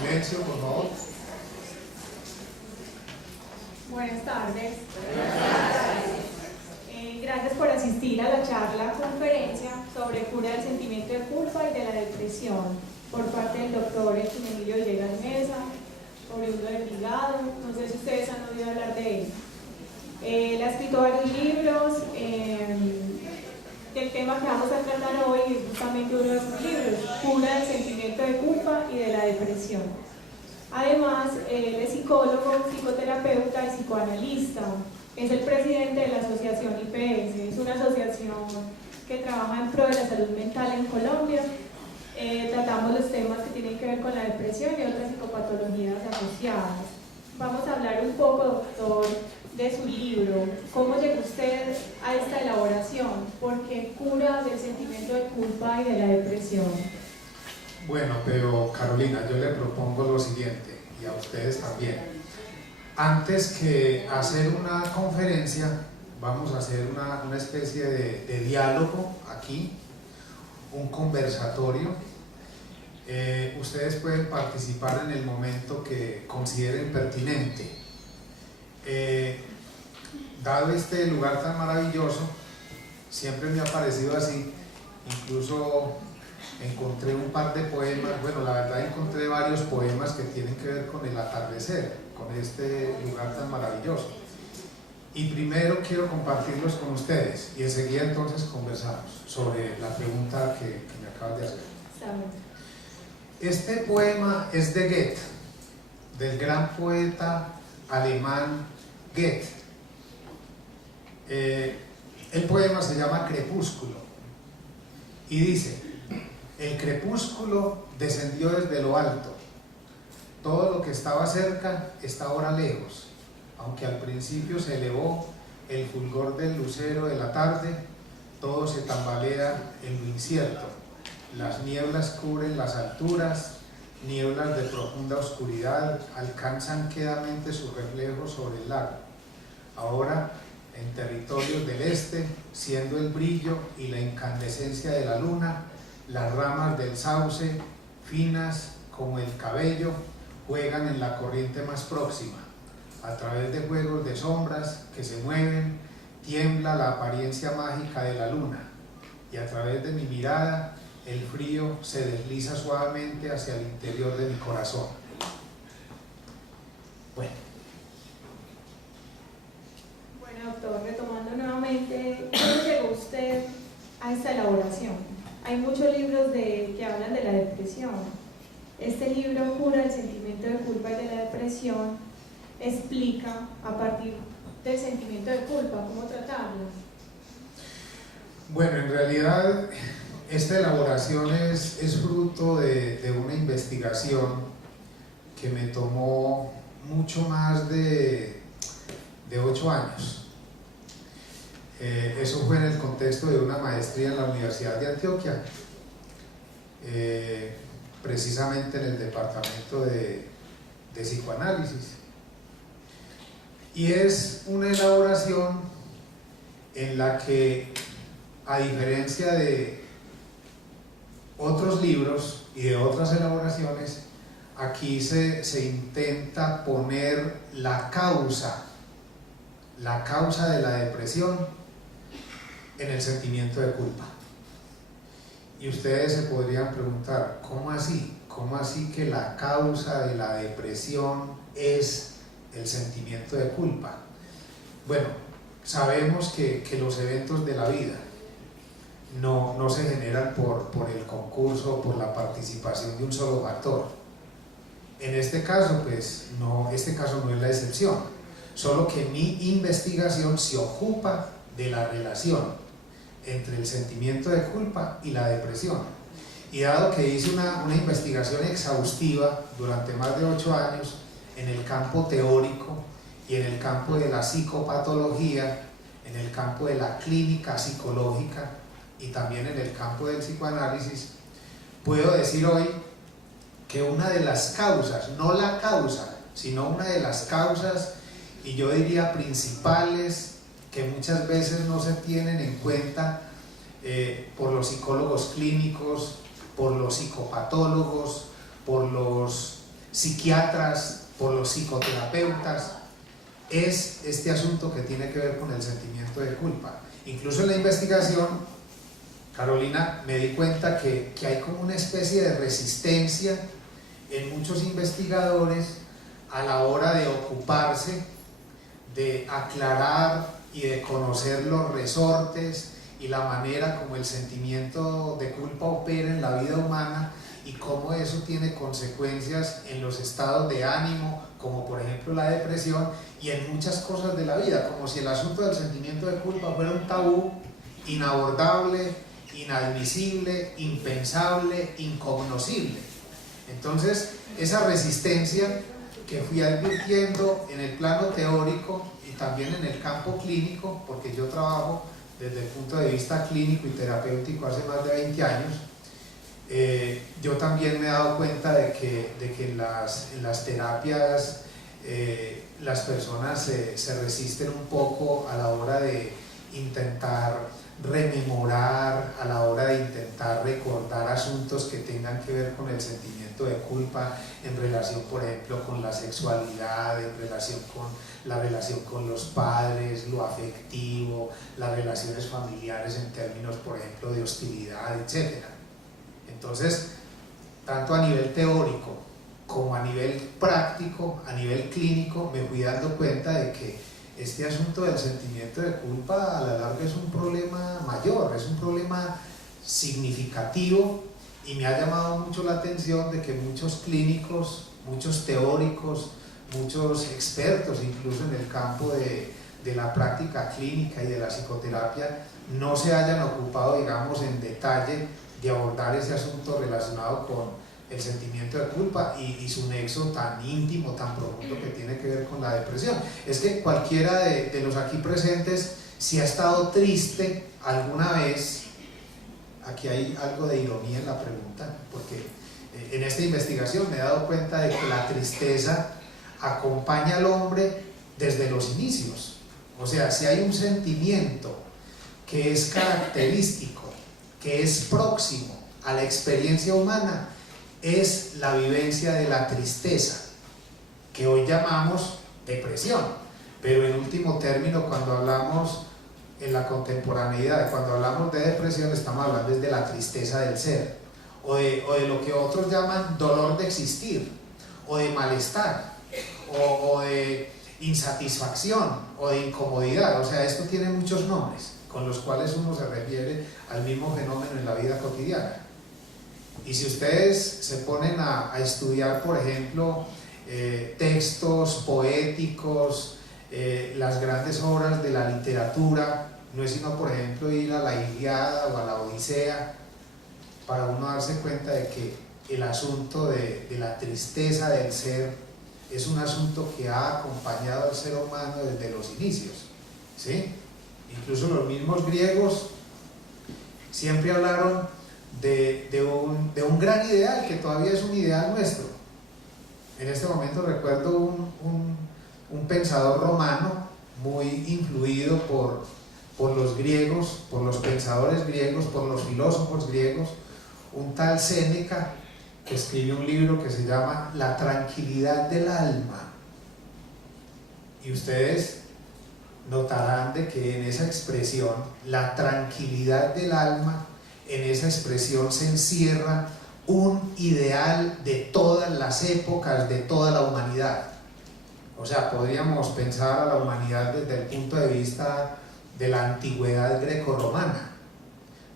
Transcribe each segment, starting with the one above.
Silencio, por favor. Buenas tardes. Gracias por asistir a la charla conferencia sobre cura del sentimiento de culpa y de la depresión por parte del doctor Emilio Villegas Mesa, oriundo del Envigado. No sé si ustedes han oído hablar de él. Él ha escrito varios libros. El tema que vamos a tratar hoy es justamente uno de sus libros, Cura del sentimiento de culpa y de la depresión. Además, él es psicólogo, psicoterapeuta y psicoanalista. Es el presidente de la asociación IPS, es una asociación que trabaja en pro de la salud mental en Colombia. Tratamos los temas que tienen que ver con la depresión y otras psicopatologías asociadas. Vamos a hablar un poco, doctor, de su libro. ¿Cómo llegó usted a esta elaboración? ¿Por qué cura del sentimiento de culpa y de la depresión? Bueno, pero Carolina, yo le propongo lo siguiente, y a ustedes también. Antes que hacer una conferencia, vamos a hacer una especie de diálogo aquí, un conversatorio. Ustedes pueden participar en el momento que consideren pertinente. Dado este lugar tan maravilloso, siempre me ha parecido así, incluso encontré un par de poemas, bueno, la verdad encontré varios poemas que tienen que ver con el atardecer, con este lugar tan maravilloso. Y primero quiero compartirlos con ustedes y enseguida entonces conversamos sobre la pregunta que me acabas de hacer. Este poema es de Goethe, del gran poeta alemán Goethe. El poema se llama Crepúsculo y dice: el crepúsculo descendió desde lo alto, todo lo que estaba cerca está ahora lejos, aunque al principio se elevó el fulgor del lucero de la tarde, todo se tambalea en lo incierto, las nieblas cubren las alturas, nieblas de profunda oscuridad alcanzan quedamente su reflejo sobre el lago. Ahora, en territorios del este, siendo el brillo y la incandescencia de la luna, las ramas del sauce, finas como el cabello, juegan en la corriente más próxima. A través de juegos de sombras que se mueven, tiembla la apariencia mágica de la luna, y a través de mi mirada, el frío se desliza suavemente hacia el interior de mi corazón. Bueno, doctor, retomando nuevamente, ¿cómo llegó usted a esta elaboración? Hay muchos libros que hablan de la depresión. Este libro, Cura el sentimiento de culpa y de la depresión, explica a partir del sentimiento de culpa cómo tratarlo. Bueno, en realidad esta elaboración es fruto de una investigación que me tomó mucho más de 8 años. Eso fue en el contexto de una maestría en la Universidad de Antioquia, precisamente en el departamento de psicoanálisis. Y es una elaboración en la que, a diferencia de otros libros y de otras elaboraciones, aquí se intenta poner la causa de la depresión en el sentimiento de culpa. Y ustedes se podrían preguntar, ¿cómo así? ¿Cómo así que la causa de la depresión es el sentimiento de culpa? Bueno, sabemos que los eventos de la vida no se generan por el concurso, por la participación de un solo factor. En este caso, pues, este caso no es la excepción, solo que mi investigación se ocupa de la relación entre el sentimiento de culpa y la depresión. Y dado que hice una investigación exhaustiva durante más de 8 años en el campo teórico y en el campo de la psicopatología, en el campo de la clínica psicológica y también en el campo del psicoanálisis, puedo decir hoy que una de las causas, no la causa, sino una de las causas, y yo diría principales, que muchas veces no se tienen en cuenta por los psicólogos clínicos, por los psicopatólogos, por los psiquiatras, por los psicoterapeutas, es este asunto que tiene que ver con el sentimiento de culpa. Incluso en la investigación, Carolina, me di cuenta que hay como una especie de resistencia en muchos investigadores a la hora de ocuparse, de aclarar y de conocer los resortes y la manera como el sentimiento de culpa opera en la vida humana y cómo eso tiene consecuencias en los estados de ánimo, como por ejemplo la depresión, y en muchas cosas de la vida, como si el asunto del sentimiento de culpa fuera un tabú inabordable, inadmisible, impensable, incognoscible. Entonces, esa resistencia que fui advirtiendo en el plano teórico y también en el campo clínico, porque yo trabajo desde el punto de vista clínico y terapéutico hace más de 20 años, yo también me he dado cuenta de que en las terapias las personas se resisten un poco a la hora de intentar rememorar, a la hora de intentar recordar asuntos que tengan que ver con el sentimiento de culpa en relación, por ejemplo, con la sexualidad, en relación con la relación con los padres, lo afectivo, las relaciones familiares en términos, por ejemplo, de hostilidad, etc. Entonces, tanto a nivel teórico como a nivel práctico, a nivel clínico, me fui dando cuenta de que este asunto del sentimiento de culpa a la larga es un problema mayor, es un problema significativo, y me ha llamado mucho la atención de que muchos clínicos, muchos teóricos, muchos expertos incluso en el campo de la práctica clínica y de la psicoterapia no se hayan ocupado, digamos, en detalle de abordar ese asunto relacionado con el sentimiento de culpa y su nexo tan íntimo, tan profundo que tiene que ver con la depresión. Es que cualquiera de los aquí presentes, si ha estado triste alguna vez, aquí hay algo de ironía en la pregunta, porque en esta investigación me he dado cuenta de que la tristeza acompaña al hombre desde los inicios. O sea, si hay un sentimiento que es característico, que es próximo a la experiencia humana, es la vivencia de la tristeza, que hoy llamamos depresión, pero en último término, cuando hablamos en la contemporaneidad, cuando hablamos de depresión, estamos hablando de la tristeza del ser, o de lo que otros llaman dolor de existir, o de malestar, o de insatisfacción, o de incomodidad. O sea, esto tiene muchos nombres con los cuales uno se refiere al mismo fenómeno en la vida cotidiana. Y si ustedes se ponen a estudiar, por ejemplo, textos poéticos, las grandes obras de la literatura, no es sino, por ejemplo, ir a la Ilíada o a la Odisea para uno darse cuenta de que el asunto de la tristeza del ser es un asunto que ha acompañado al ser humano desde los inicios, ¿sí? Incluso los mismos griegos siempre hablaron de un gran ideal que todavía es un ideal nuestro. En este momento recuerdo un pensador romano muy influido por los griegos, por los pensadores griegos, por los filósofos griegos, un tal Séneca, que escribió un libro que se llama La tranquilidad del alma. Y ustedes notarán de que en esa expresión, la tranquilidad del alma, en esa expresión se encierra un ideal de todas las épocas, de toda la humanidad. O sea, podríamos pensar a la humanidad desde el punto de vista de la antigüedad grecorromana.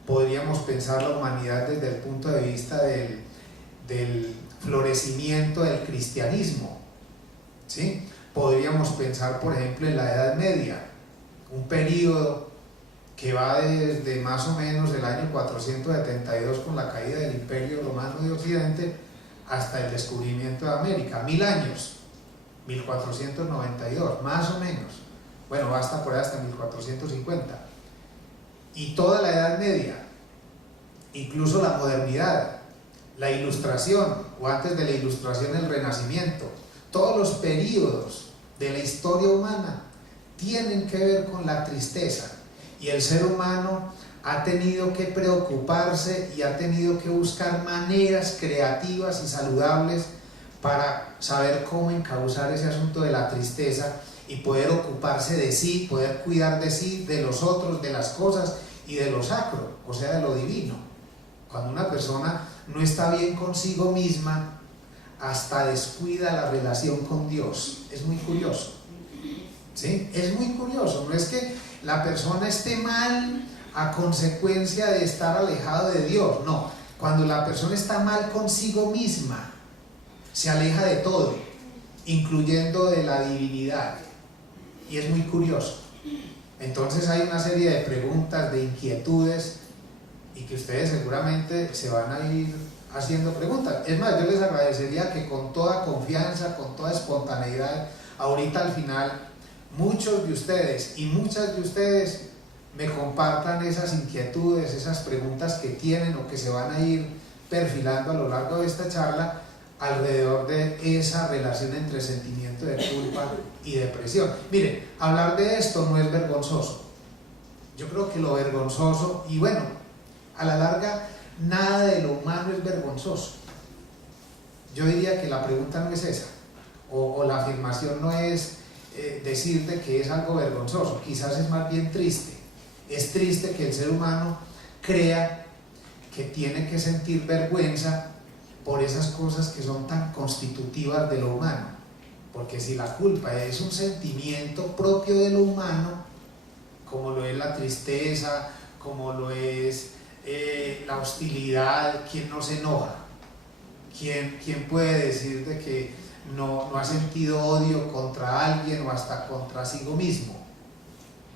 Podríamos pensar la humanidad desde el punto de vista del florecimiento del cristianismo, ¿sí? Podríamos pensar, por ejemplo, en la Edad Media, un periodo que va desde más o menos el año 472 con la caída del Imperio Romano de Occidente hasta el descubrimiento de América, 1000 años, 1492, más o menos, bueno, basta por ahí hasta 1450, y toda la Edad Media, incluso la modernidad, la Ilustración, o antes de la Ilustración el Renacimiento, todos los periodos de la historia humana tienen que ver con la tristeza. Y el ser humano ha tenido que preocuparse y ha tenido que buscar maneras creativas y saludables para saber cómo encauzar ese asunto de la tristeza y poder ocuparse de sí, poder cuidar de sí, de los otros, de las cosas y de lo sacro, o sea, de lo divino. Cuando una persona no está bien consigo misma, hasta descuida la relación con Dios. Es muy curioso, ¿sí? Es muy curioso. No es que la persona esté mal a consecuencia de estar alejado de Dios, no. Cuando la persona está mal consigo misma, se aleja de todo, incluyendo de la divinidad. Y es muy curioso. Entonces hay una serie de preguntas, de inquietudes, y que ustedes seguramente se van a ir haciendo preguntas. Es más, yo les agradecería que con toda confianza, con toda espontaneidad, ahorita al final, muchos de ustedes y muchas de ustedes me compartan esas inquietudes, esas preguntas que tienen o que se van a ir perfilando a lo largo de esta charla alrededor de esa relación entre sentimiento de culpa y depresión. Miren, hablar de esto no es vergonzoso. Yo creo que lo vergonzoso, y bueno, a la larga, nada de lo humano es vergonzoso. Yo diría que la pregunta no es esa, o la afirmación no es decirte que es algo vergonzoso, quizás es más bien triste. Es triste que el ser humano crea que tiene que sentir vergüenza por esas cosas que son tan constitutivas de lo humano, porque si la culpa es un sentimiento propio de lo humano, como lo es la tristeza, como lo es la hostilidad, ¿quién no se enoja? ¿Quién puede decir de que no ha sentido odio contra alguien o hasta contra sí mismo?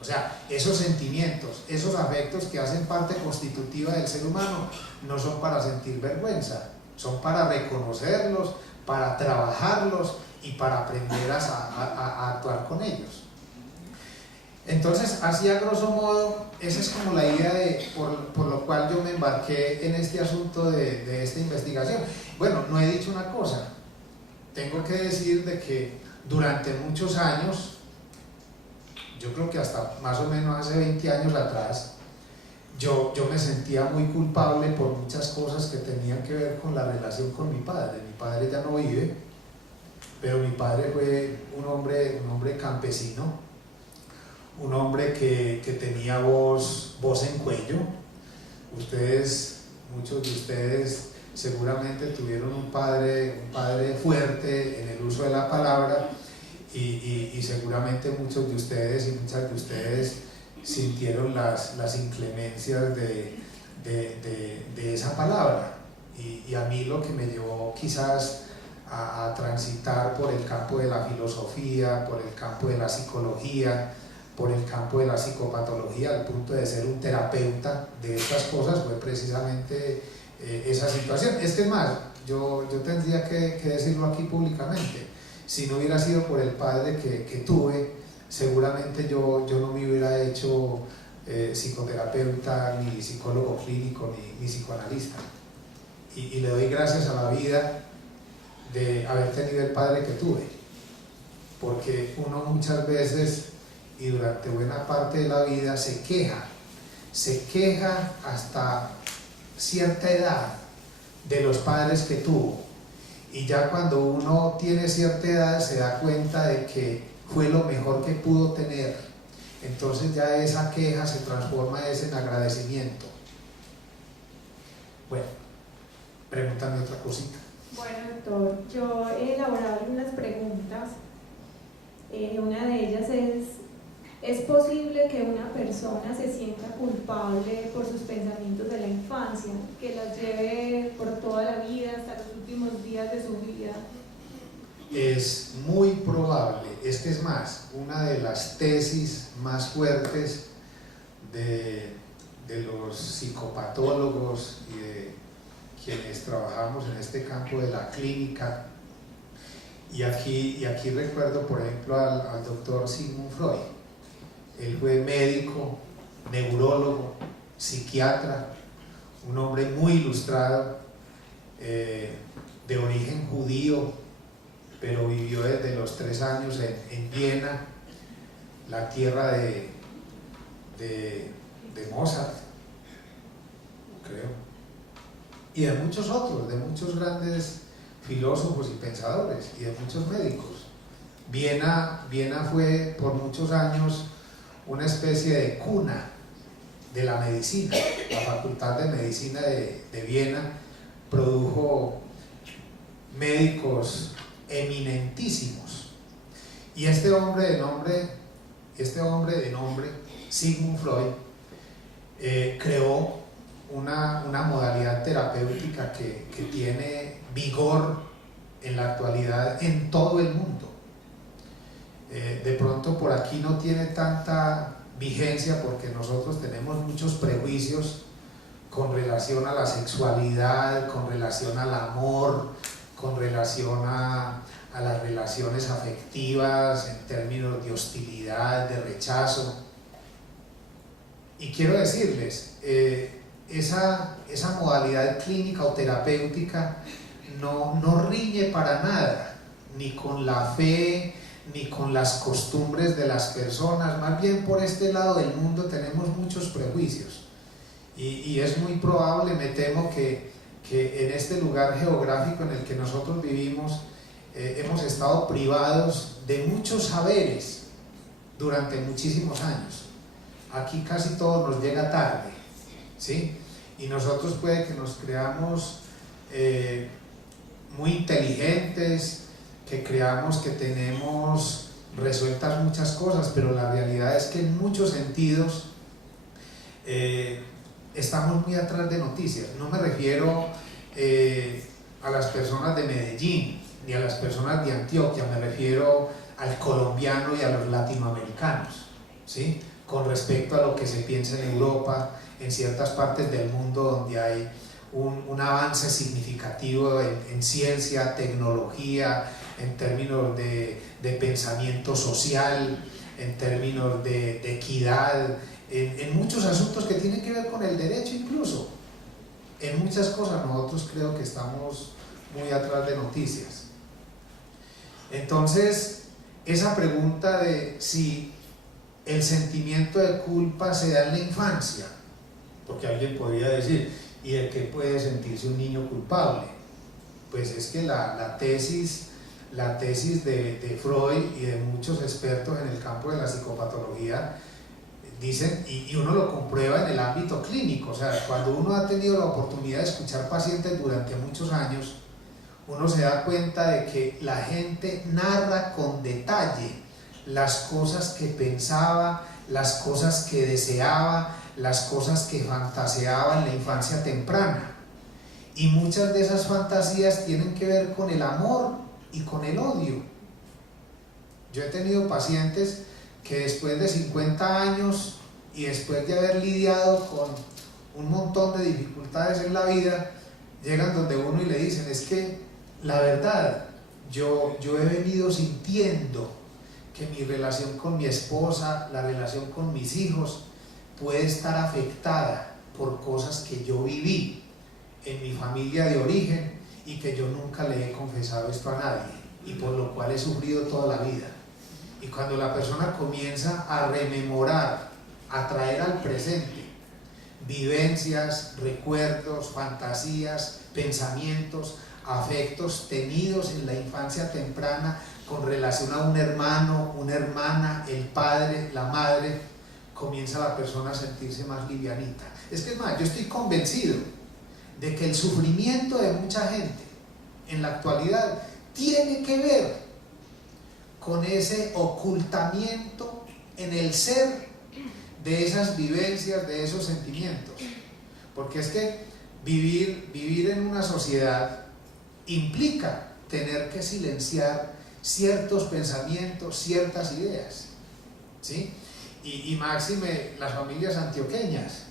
O sea, esos sentimientos, esos afectos que hacen parte constitutiva del ser humano no son para sentir vergüenza, son para reconocerlos, para trabajarlos y para aprender a actuar con ellos. Entonces, así a grosso modo, esa es como la idea por lo cual yo me embarqué en este asunto de esta investigación. Bueno, no he dicho una cosa, tengo que decir de que durante muchos años, yo creo que hasta más o menos hace 20 años atrás, yo me sentía muy culpable por muchas cosas que tenían que ver con la relación con mi padre. Mi padre ya no vive, pero mi padre fue un hombre campesino, un hombre que tenía voz en cuello. Muchos de ustedes seguramente tuvieron un padre fuerte en el uso de la palabra, y seguramente muchos de ustedes y muchas de ustedes sintieron las inclemencias de esa palabra, y a mí lo que me llevó quizás a transitar por el campo de la filosofía, por el campo de la psicología, por el campo de la psicopatología, al punto de ser un terapeuta de estas cosas, fue precisamente esa situación. Es que es más, yo tendría que decirlo aquí públicamente. Si no hubiera sido por el padre que tuve, seguramente yo no me hubiera hecho psicoterapeuta, ni psicólogo clínico, ni psicoanalista. Y le doy gracias a la vida de haber tenido el padre que tuve, porque uno muchas veces y durante buena parte de la vida se queja hasta cierta edad de los padres que tuvo, y ya cuando uno tiene cierta edad se da cuenta de que fue lo mejor que pudo tener, entonces ya esa queja se transforma en agradecimiento. Bueno, pregúntame otra cosita. Bueno, doctor, yo he elaborado algunas preguntas. Una de ellas ¿es posible que una persona se sienta culpable por sus pensamientos de la infancia, que las lleve por toda la vida, hasta los últimos días de su vida? Es muy probable, es que es más, una de las tesis más fuertes de los psicopatólogos y de quienes trabajamos en este campo de la clínica, y aquí recuerdo por ejemplo al doctor Sigmund Freud. Él fue médico, neurólogo, psiquiatra, un hombre muy ilustrado, de origen judío, pero vivió desde los 3 años en Viena, la tierra de Mozart, creo, y de muchos otros, de muchos grandes filósofos y pensadores y de muchos médicos. Viena fue por muchos años una especie de cuna de la medicina. La Facultad de Medicina de Viena produjo médicos eminentísimos. Y este hombre de nombre, Sigmund Freud, creó una modalidad terapéutica que tiene vigor en la actualidad en todo el mundo. De pronto por aquí no tiene tanta vigencia porque nosotros tenemos muchos prejuicios con relación a la sexualidad, con relación al amor, con relación a las relaciones afectivas en términos de hostilidad, de rechazo. Y quiero decirles, esa modalidad clínica o terapéutica no riñe para nada, ni con la fe, ni con las costumbres de las personas. Más bien por este lado del mundo tenemos muchos prejuicios y es muy probable, me temo, que en este lugar geográfico en el que nosotros vivimos hemos estado privados de muchos saberes durante muchísimos años. Aquí casi todo nos llega tarde, ¿sí? Y nosotros puede que nos creamos muy inteligentes, que creamos que tenemos resueltas muchas cosas, pero la realidad es que en muchos sentidos estamos muy atrás de noticias. No me refiero a las personas de Medellín ni a las personas de Antioquia, me refiero al colombiano y a los latinoamericanos, ¿sí? Con respecto a lo que se piensa en Europa, en ciertas partes del mundo donde hay un avance significativo en ciencia, tecnología, en términos de pensamiento social, en términos de equidad, en muchos asuntos que tienen que ver con el derecho incluso. En muchas cosas nosotros creo que estamos muy atrás de noticias. Entonces, esa pregunta de si el sentimiento de culpa se da en la infancia, porque alguien podría decir, ¿y de qué puede sentirse un niño culpable? Pues es que la tesis de Freud y de muchos expertos en el campo de la psicopatología dicen, y uno lo comprueba en el ámbito clínico, o sea, cuando uno ha tenido la oportunidad de escuchar pacientes durante muchos años, uno se da cuenta de que la gente narra con detalle las cosas que pensaba, las cosas que deseaba, las cosas que fantaseaba en la infancia temprana. Y muchas de esas fantasías tienen que ver con el amor y con el odio. Yo he tenido pacientes que después de 50 años y después de haber lidiado con un montón de dificultades en la vida, llegan donde uno y le dicen, es que la verdad, yo he venido sintiendo que mi relación con mi esposa, la relación con mis hijos, puede estar afectada por cosas que yo viví en mi familia de origen y que yo nunca le he confesado esto a nadie y por lo cual he sufrido toda la vida. Y cuando la persona comienza a rememorar, a traer al presente vivencias, recuerdos, fantasías, pensamientos, afectos tenidos en la infancia temprana con relación a un hermano, una hermana, el padre, la madre, comienza la persona a sentirse más livianita. Es que es más, yo estoy convencido de que el sufrimiento de mucha gente en la actualidad tiene que ver con ese ocultamiento en el ser de esas vivencias, de esos sentimientos. Porque es que vivir en una sociedad implica tener que silenciar ciertos pensamientos, ciertas ideas, ¿sí? Y máxime las familias antioqueñas.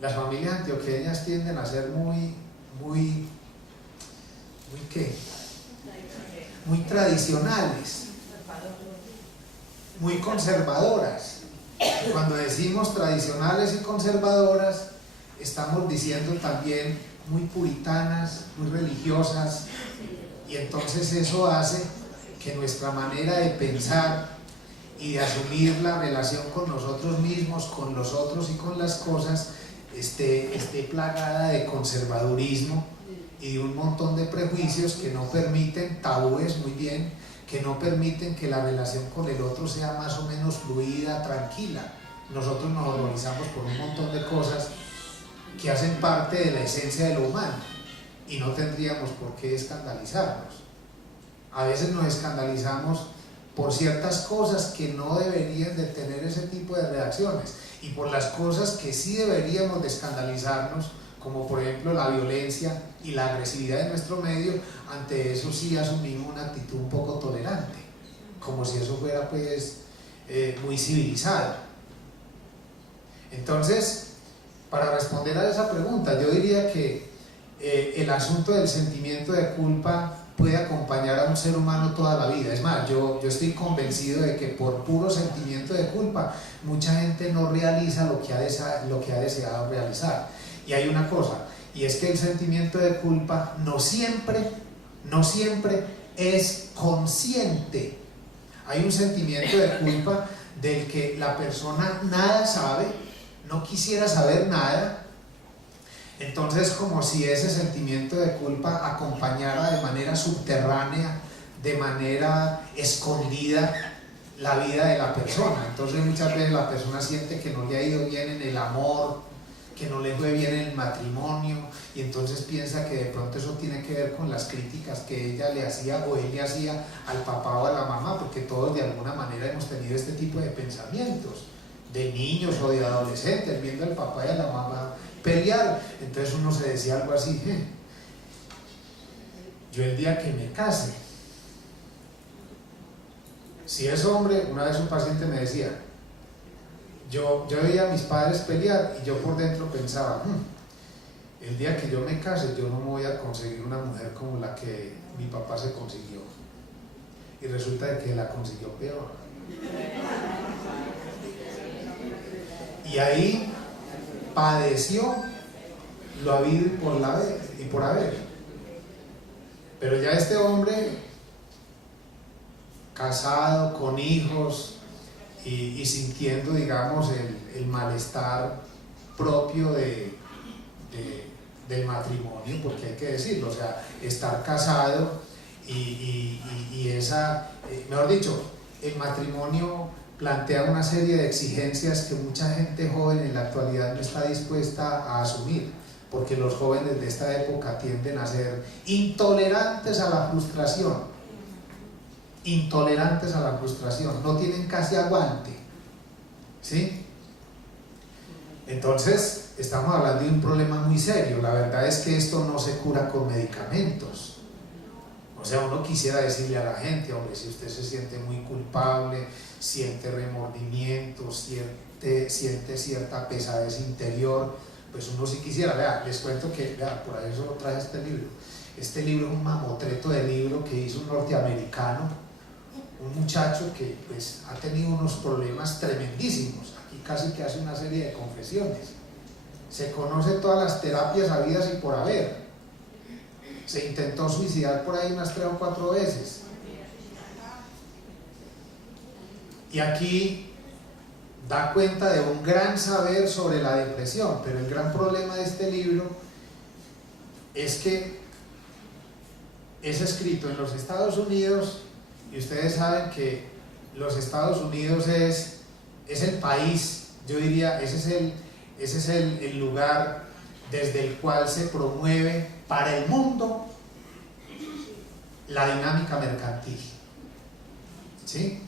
Las familias antioqueñas tienden a ser muy tradicionales, muy conservadoras. Cuando decimos tradicionales y conservadoras, estamos diciendo también muy puritanas, muy religiosas, y entonces eso hace que nuestra manera de pensar y de asumir la relación con nosotros mismos, con los otros y con las cosas esté plagada de conservadurismo y de un montón de prejuicios que no permiten, tabúes muy bien, que no permiten que la relación con el otro sea más o menos fluida, tranquila. Nosotros nos organizamos por un montón de cosas que hacen parte de la esencia de lo humano y no tendríamos por qué escandalizarnos. A veces nos escandalizamos por ciertas cosas que no deberían de tener ese tipo de reacciones y por las cosas que sí deberíamos de escandalizarnos, como por ejemplo la violencia y la agresividad de nuestro medio. Ante eso sí asumimos una actitud un poco tolerante, como si eso fuera pues muy civilizado. Entonces, para responder a esa pregunta, yo diría que el asunto del sentimiento de culpa puede acompañar a un ser humano toda la vida. Es más, yo estoy convencido de que por puro sentimiento de culpa mucha gente no realiza lo que ha deseado realizar. Y hay una cosa, y es que el sentimiento de culpa no siempre es consciente. Hay un sentimiento de culpa del que la persona nada sabe, no quisiera saber nada. Entonces, como si ese sentimiento de culpa acompañara de manera subterránea, de manera escondida la vida de la persona. Entonces muchas veces la persona siente que no le ha ido bien en el amor, que no le fue bien en el matrimonio, y entonces piensa que de pronto eso tiene que ver con las críticas que ella le hacía o él le hacía al papá o a la mamá, porque todos de alguna manera hemos tenido este tipo de pensamientos, de niños o de adolescentes, viendo al papá y a la mamá pelear. Entonces uno se decía algo así: yo el día que me case, si es hombre, una vez un paciente me decía, yo veía a mis padres pelear y yo por dentro pensaba, el día que yo me case yo no me voy a conseguir una mujer como la que mi papá se consiguió, y resulta que la consiguió peor. Y ahí padeció lo habido y por haber. Pero ya este hombre, casado, con hijos y sintiendo, digamos, el malestar propio del matrimonio, porque hay que decirlo, o sea, estar casado y esa, mejor dicho, el matrimonio plantea una serie de exigencias que mucha gente joven en la actualidad no está dispuesta a asumir, porque los jóvenes de esta época tienden a ser intolerantes a la frustración, no tienen casi aguante, ¿sí? Entonces estamos hablando de un problema muy serio. La verdad es que esto no se cura con medicamentos. O sea, uno quisiera decirle a la gente, hombre, si usted se siente muy culpable, siente remordimiento, siente cierta pesadez interior, pues uno sí quisiera. Vea, les cuento que, vea, por eso traje este libro. Este libro es un mamotreto de libro que hizo un norteamericano, un muchacho que pues ha tenido unos problemas tremendísimos. Aquí casi que hace una serie de confesiones. Se conoce todas las terapias habidas y por haber. Se intentó suicidar por ahí unas 3 o 4 veces. Y aquí da cuenta de un gran saber sobre la depresión, pero el gran problema de este libro es que es escrito en los Estados Unidos, y ustedes saben que los Estados Unidos es el país, yo diría, ese es el lugar desde el cual se promueve para el mundo la dinámica mercantil, ¿sí?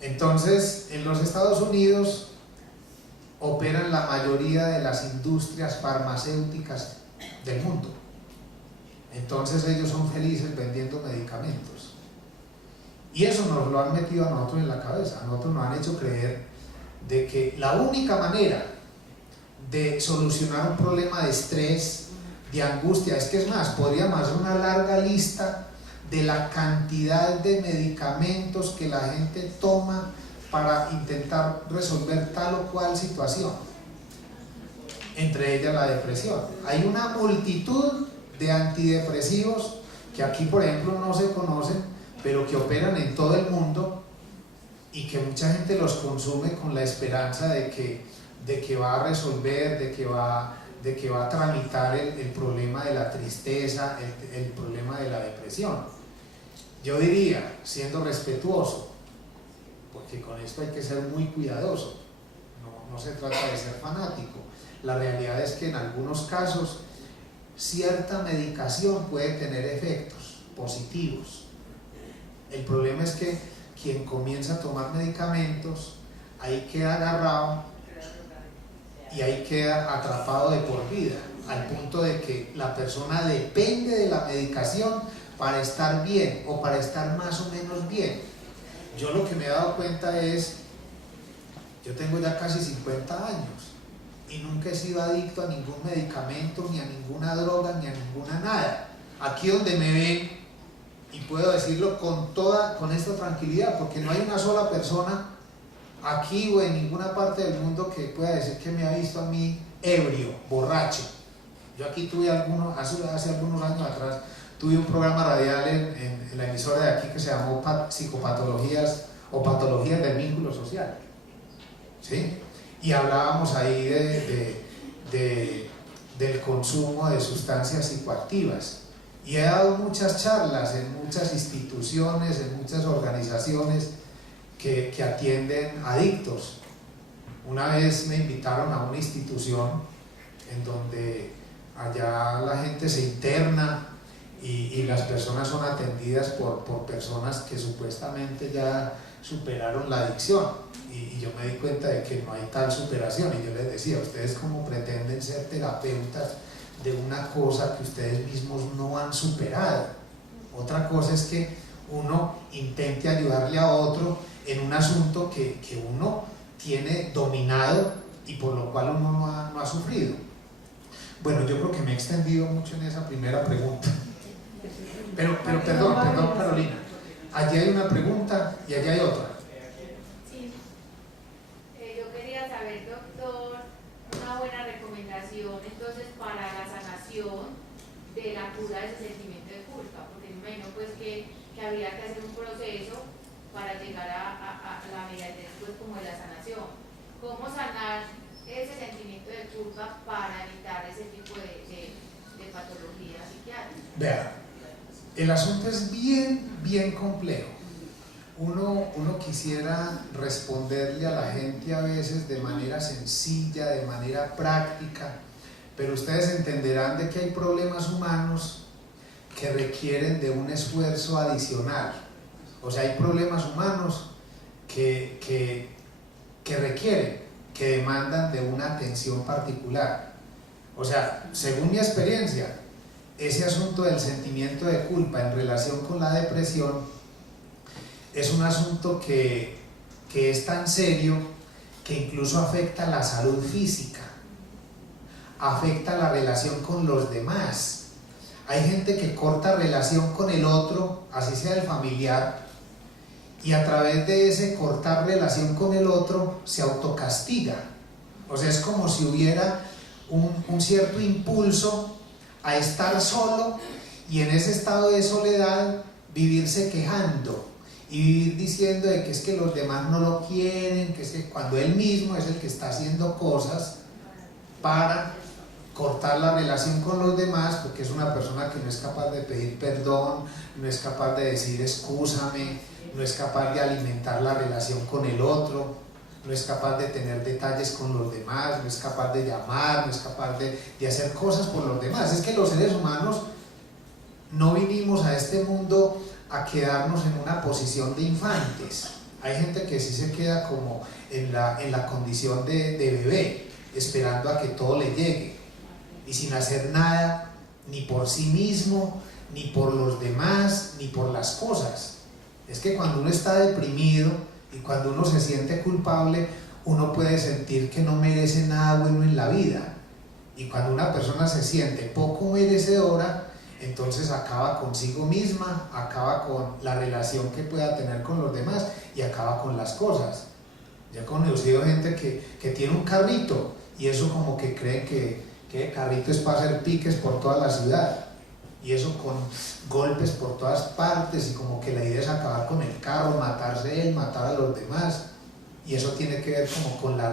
Entonces, en los Estados Unidos operan la mayoría de las industrias farmacéuticas del mundo. Entonces ellos son felices vendiendo medicamentos. Y eso nos lo han metido a nosotros en la cabeza. A nosotros nos han hecho creer de que la única manera de solucionar un problema de estrés, de angustia, es que es más, podríamos hacer una larga lista de la cantidad de medicamentos que la gente toma para intentar resolver tal o cual situación, entre ellas la depresión. Hay una multitud de antidepresivos que aquí, por ejemplo, no se conocen, pero que operan en todo el mundo y que mucha gente los consume con la esperanza de que va a resolver, de que va de que va a tramitar el problema de la tristeza, el problema de la depresión. Yo diría, siendo respetuoso, porque con esto hay que ser muy cuidadoso, no se trata de ser fanático. La realidad es que en algunos casos cierta medicación puede tener efectos positivos. El problema es que quien comienza a tomar medicamentos, ahí queda agarrado y ahí queda atrapado de por vida, al punto de que la persona depende de la medicación para estar bien o para estar más o menos bien. Yo lo que me he dado cuenta es, yo tengo ya casi 50 años y nunca he sido adicto a ningún medicamento, ni a ninguna droga, ni a ninguna nada. Aquí donde me ven, y puedo decirlo con esta tranquilidad, porque no hay una sola persona aquí o en ninguna parte del mundo que pueda decir que me ha visto a mí ebrio, borracho. Yo aquí tuve hace algunos años atrás, tuve un programa radial en la emisora de aquí que se llamó Psicopatologías o Patologías del Vínculo Social, ¿sí? Y hablábamos ahí del consumo de sustancias psicoactivas. Y he dado muchas charlas en muchas instituciones, en muchas organizaciones que atienden adictos. Una vez me invitaron a una institución en donde allá la gente se interna y las personas son atendidas por personas que supuestamente ya superaron la adicción. Y yo me di cuenta de que no hay tal superación. Y yo les decía, ¿ustedes cómo pretenden ser terapeutas de una cosa que ustedes mismos no han superado? Otra cosa es que uno intente ayudarle a otro en un asunto que uno tiene dominado y por lo cual uno no ha sufrido. Bueno, yo creo que me he extendido mucho en esa primera pregunta. Pero perdón, Carolina. Allí hay una pregunta y allí hay otra. Sí. Yo quería saber, doctor, una buena recomendación entonces para la sanación de la cura de ese sentimiento de culpa, porque me imagino pues que habría que hacer un proceso para llegar a la mediante después como de la sanación. ¿Cómo sanar ese sentimiento de culpa para evitar ese tipo de patología psiquiátrica? Vea, el asunto es bien complejo. Uno quisiera responderle a la gente a veces de manera sencilla, de manera práctica, pero ustedes entenderán de que hay problemas humanos que requieren de un esfuerzo adicional. O sea, hay problemas humanos que requieren, que demandan de una atención particular. O sea, según mi experiencia, ese asunto del sentimiento de culpa en relación con la depresión es un asunto que es tan serio que incluso afecta la salud física, afecta la relación con los demás. Hay gente que corta relación con el otro, así sea el familiar, y a través de ese cortar relación con el otro se autocastiga. O sea, es como si hubiera un cierto impulso a estar solo y en ese estado de soledad vivirse quejando y vivir diciendo de que es que los demás no lo quieren, que es que cuando él mismo es el que está haciendo cosas para cortar la relación con los demás, porque es una persona que no es capaz de pedir perdón, no es capaz de decir excúsame, no es capaz de alimentar la relación con el otro, no es capaz de tener detalles con los demás, no es capaz de llamar, no es capaz de hacer cosas por los demás. Es que los seres humanos no vinimos a este mundo a quedarnos en una posición de infantes. Hay gente que sí se queda como en la condición de bebé, esperando a que todo le llegue y sin hacer nada, ni por sí mismo, ni por los demás, ni por las cosas. Es que cuando uno está deprimido y cuando uno se siente culpable, uno puede sentir que no merece nada bueno en la vida. Y cuando una persona se siente poco merecedora, entonces acaba consigo misma, acaba con la relación que pueda tener con los demás y acaba con las cosas. Ya he conocido gente que tiene un carrito y eso como que creen que el carrito es para hacer piques por toda la ciudad. Y eso con golpes por todas partes y como que la idea es acabar con el carro, matarse él, matar a los demás. Y eso tiene que ver como con la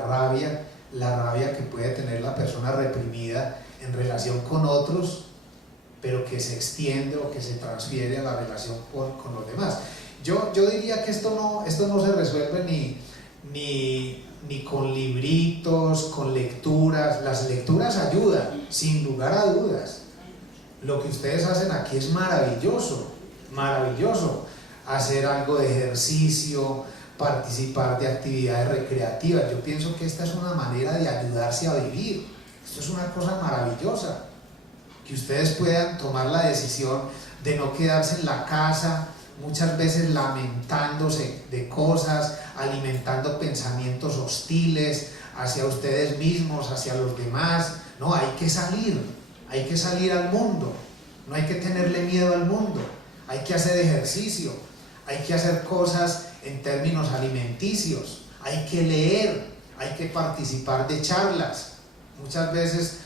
la rabia que puede tener la persona reprimida en relación con otros, pero que se extiende o que se transfiere a la relación con los demás. Yo diría que esto no se resuelve ni con libritos, con lecturas. Las lecturas ayudan, sin lugar a dudas. Lo que ustedes hacen aquí es maravilloso, maravilloso. Hacer algo de ejercicio, participar de actividades recreativas. Yo pienso que esta es una manera de ayudarse a vivir. Esto es una cosa maravillosa. Que ustedes puedan tomar la decisión de no quedarse en la casa, muchas veces lamentándose de cosas, alimentando pensamientos hostiles hacia ustedes mismos, hacia los demás. No, hay que salir al mundo, no hay que tenerle miedo al mundo, hay que hacer ejercicio, hay que hacer cosas en términos alimenticios, hay que leer, hay que participar de charlas. Muchas veces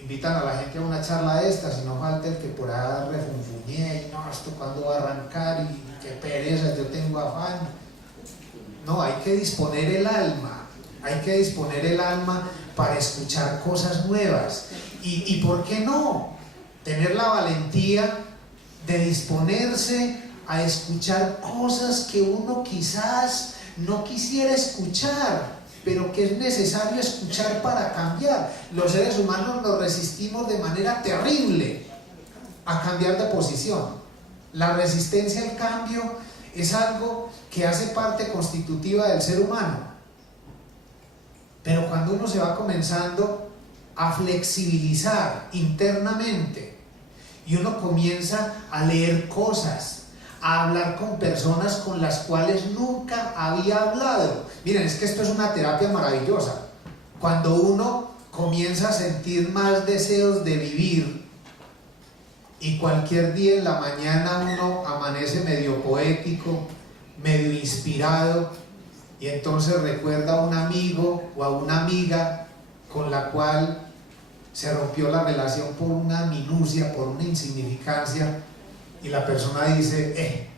invitan a la gente a una charla de estas y no falta el que por ahí refunfuñe y no, esto cuándo va a arrancar y qué pereza, yo tengo afán. No, hay que disponer el alma para escuchar cosas nuevas y ¿por qué no? Tener la valentía de disponerse a escuchar cosas que uno quizás no quisiera escuchar, pero que es necesario escuchar para cambiar. Los seres humanos nos resistimos de manera terrible a cambiar de posición. La resistencia al cambio es algo que hace parte constitutiva del ser humano. Pero cuando uno se va comenzando a flexibilizar internamente y uno comienza a leer cosas, a hablar con personas con las cuales nunca había hablado. Miren, es que esto es una terapia maravillosa. Cuando uno comienza a sentir más deseos de vivir y cualquier día en la mañana uno amanece medio poético, medio inspirado, y entonces recuerda a un amigo o a una amiga con la cual se rompió la relación por una minucia, por una insignificancia, y la persona dice,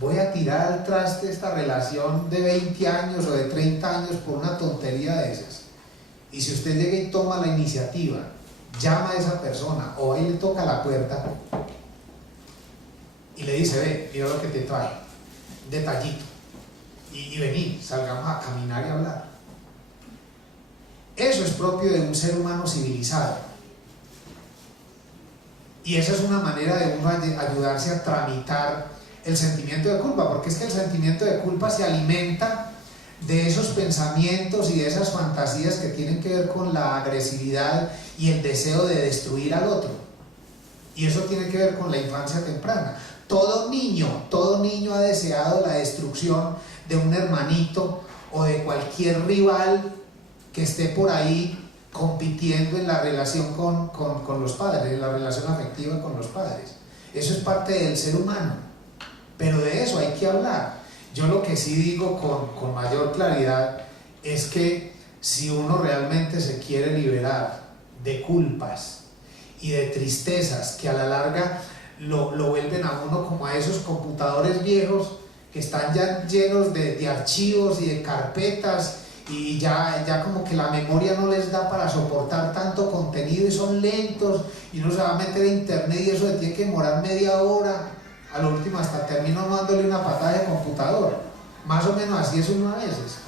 voy a tirar al traste esta relación de 20 años o de 30 años por una tontería de esas. Y si usted llega y toma la iniciativa, llama a esa persona o ahí le toca la puerta y le dice, ve, mira lo que te trae, detallito, y vení, salgamos a caminar y a hablar. Eso es propio de un ser humano civilizado. Y esa es una manera de uno ayudarse a tramitar el sentimiento de culpa, porque es que el sentimiento de culpa se alimenta de esos pensamientos y de esas fantasías que tienen que ver con la agresividad y el deseo de destruir al otro. Y eso tiene que ver con la infancia temprana. Todo niño ha deseado la destrucción de un hermanito o de cualquier rival que esté por ahí compitiendo en la relación con los padres, en la relación afectiva con los padres. Eso es parte del ser humano, pero de eso hay que hablar. Yo lo que sí digo con mayor claridad es que si uno realmente se quiere liberar de culpas y de tristezas que a la larga lo vuelven a uno como a esos computadores viejos que están ya llenos de archivos y de carpetas, y ya como que la memoria no les da para soportar tanto contenido y son lentos, y uno se va a meter a internet y eso le tiene que demorar media hora, a lo último hasta termino dándole una patada de computador. Más o menos así es uno a veces,